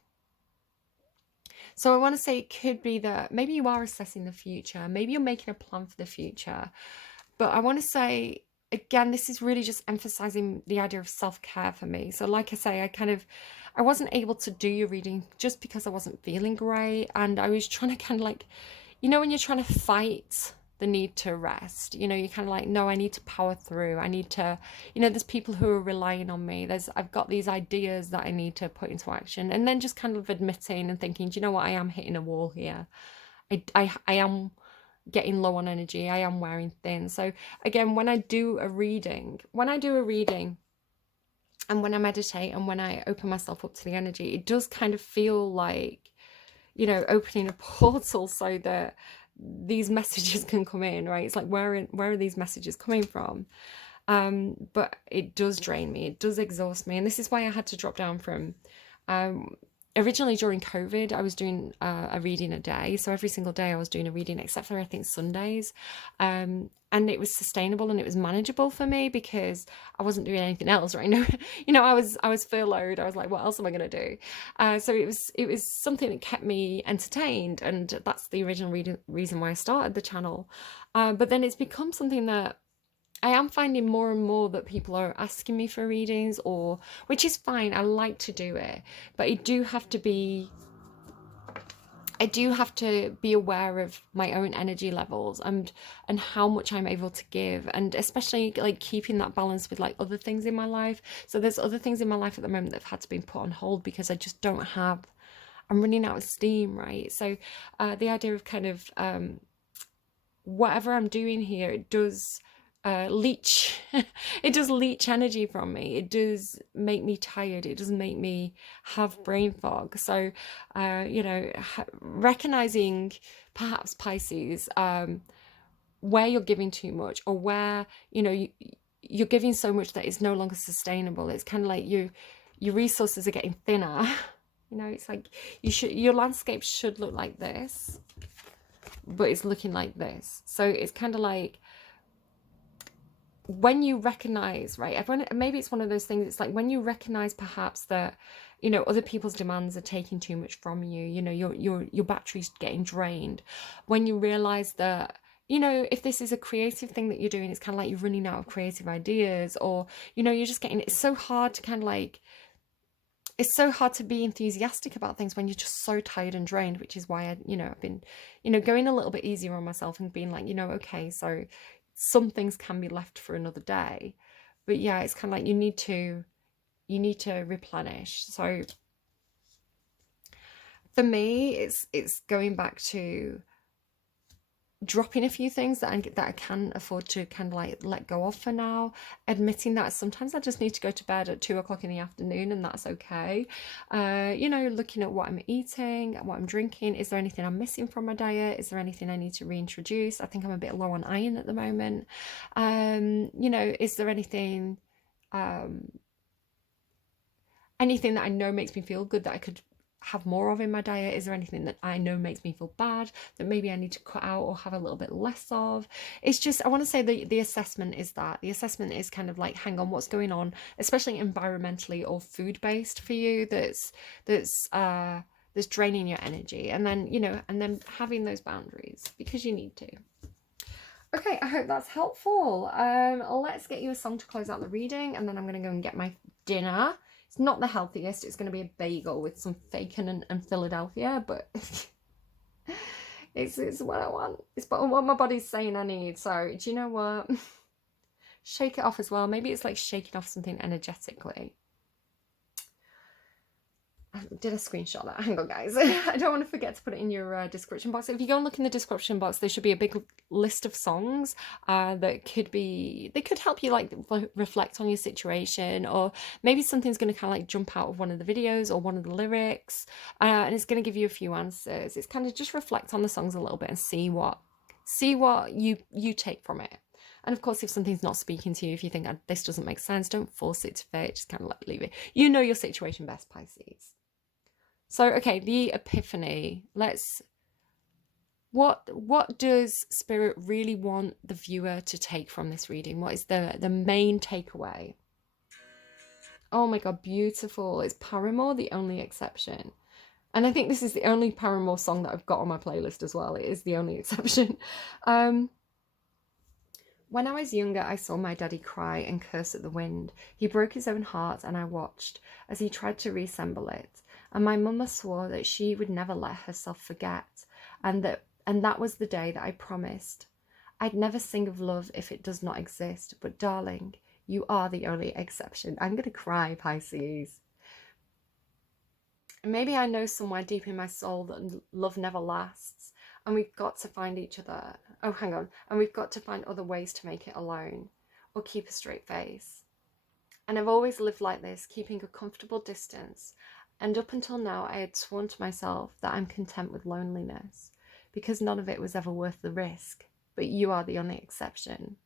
So I want to say it could be that maybe you are assessing the future, maybe you're making a plan for the future, but I want to say, again, this is really just emphasizing the idea of self-care for me. So like I say, I wasn't able to do your reading just because I wasn't feeling great, and I was trying to kind of like, you know, when you're trying to fight the need to rest, you know, you're kind of like, no, I need to power through, I need to, you know, there's people who are relying on me, I've got these ideas that I need to put into action, and then just kind of admitting and thinking, do you know what, I am hitting a wall here. I am getting low on energy, I am wearing thin. So again, when I do a reading and when I meditate and when I open myself up to the energy, it does kind of feel like, you know, opening a portal so that these messages can come in, right? It's like, where are these messages coming from? But it does drain me, it does exhaust me, and this is why I had to drop down from originally during COVID, I was doing a reading a day. So every single day I was doing a reading, except for I think Sundays. And it was sustainable and it was manageable for me because I wasn't doing anything else, right? No, I was furloughed. I was like, what else am I going to do? So it was something that kept me entertained, and that's the original reason why I started the channel. But then it's become something that I am finding more and more that people are asking me for readings, or which is fine. I like to do it, but I do have to be aware of my own energy levels and how much I'm able to give, and especially like keeping that balance with like other things in my life. So there's other things in my life at the moment that have had to be put on hold because I just don't have. I'm running out of steam, right? So the idea of kind of whatever I'm doing here, it does leech it does leech energy from me. It does make me tired. It does make me have brain fog. So recognizing perhaps Pisces, where you're giving too much, or where you're giving so much that it's no longer sustainable. It's kind of like your resources are getting thinner. It's like your landscape should look like this, but it's looking like this. So it's kind of like, when you recognize, right, everyone, maybe it's one of those things, it's like when you recognize perhaps that other people's demands are taking too much from you, your battery's getting drained. When you realize that, if this is a creative thing that you're doing, it's kind of like you're running out of creative ideas, or you're just getting, it's so hard to kind of like, it's so hard to be enthusiastic about things when you're just so tired and drained, which is why I've been, going a little bit easier on myself and being like, okay, so some things can be left for another day. But yeah, it's kind of like you need to replenish. So for me, it's going back to dropping a few things that I can afford to kind of like let go of for now, admitting that sometimes I just need to go to bed at 2 o'clock in the afternoon, and that's okay. Looking at what I'm eating, what I'm drinking. Is there anything I'm missing from my diet? Is there anything I need to reintroduce? I think I'm a bit low on iron at the moment. Is there anything that I know makes me feel good that I could have more of in my diet? Is there anything that I know makes me feel bad that maybe I need to cut out or have a little bit less of? It's just, I want to say the assessment is that. The assessment is kind of like, hang on, what's going on, especially environmentally or food based for you, that's draining your energy, and then having those boundaries because you need to. Okay, I hope that's helpful. Let's get you a song to close out the reading, and then I'm going to go and get my dinner. It's not the healthiest. It's going to be a bagel with some bacon and Philadelphia, but it's what I want. It's what my body's saying I need. So do you know what? Shake it off as well. Maybe it's like shaking off something energetically. Did I screenshot that? Hang on, guys. I don't want to forget to put it in your description box. If you go and look in the description box, there should be a big list of songs that could help you like reflect on your situation, or maybe something's going to kind of like jump out of one of the videos or one of the lyrics, and it's going to give you a few answers. It's kind of just reflect on the songs a little bit and see what you take from it. And of course, if something's not speaking to you, if you think this doesn't make sense, don't force it to fit. Just kind of like leave it. You know your situation best, Pisces. So, okay, the epiphany. What does Spirit really want the viewer to take from this reading? What is the main takeaway? Oh my God, beautiful. It's Paramore, The Only Exception. And I think this is the only Paramore song that I've got on my playlist as well. It is The Only Exception. When I was younger, I saw my daddy cry and curse at the wind. He broke his own heart, and I watched as he tried to reassemble it. And my mama swore that she would never let herself forget, and that was the day that I promised I'd never sing of love if it does not exist. But darling, you are the only exception. I'm gonna cry, Pisces. Maybe I know somewhere deep in my soul that love never lasts, and we've got to find each other. Oh, hang on. And we've got to find other ways to make it alone, or keep a straight face. And I've always lived like this, keeping a comfortable distance. And up until now, I had sworn to myself that I'm content with loneliness, because none of it was ever worth the risk. But you are the only exception.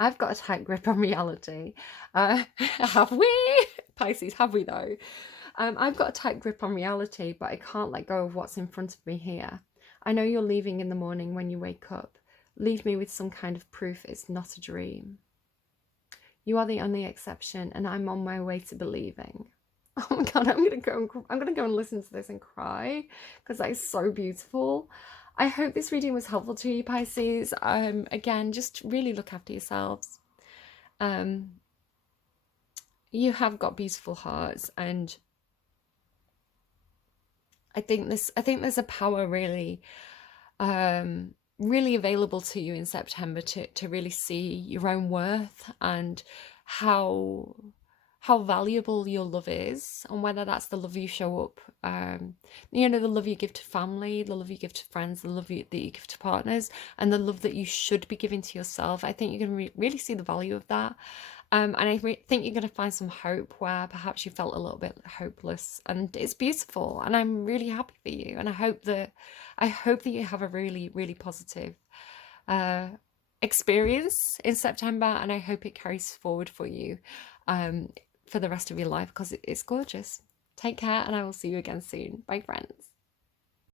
I've got a tight grip on reality. Have we? Pisces, have we though? I've got a tight grip on reality, but I can't let go of what's in front of me here. I know you're leaving in the morning when you wake up. Leave me with some kind of proof it's not a dream. You are the only exception, and I'm on my way to believing. Oh my god, I'm gonna go and listen to this and cry because that is so beautiful. I hope this reading was helpful to you, Pisces. Again, just really look after yourselves. You have got beautiful hearts, and I think there's a power really really available to you in September to really see your own worth and how valuable your love is, and whether that's the love you show up, the love you give to family, the love you give to friends, the love that you give to partners, and the love that you should be giving to yourself. I think you're going to really see the value of that. And I think you're going to find some hope where perhaps you felt a little bit hopeless, and it's beautiful. And I'm really happy for you. And I hope that you have a really, really positive experience in September, and I hope it carries forward for you for the rest of your life, because it's gorgeous. Take care, and I will see you again soon. Bye, friends.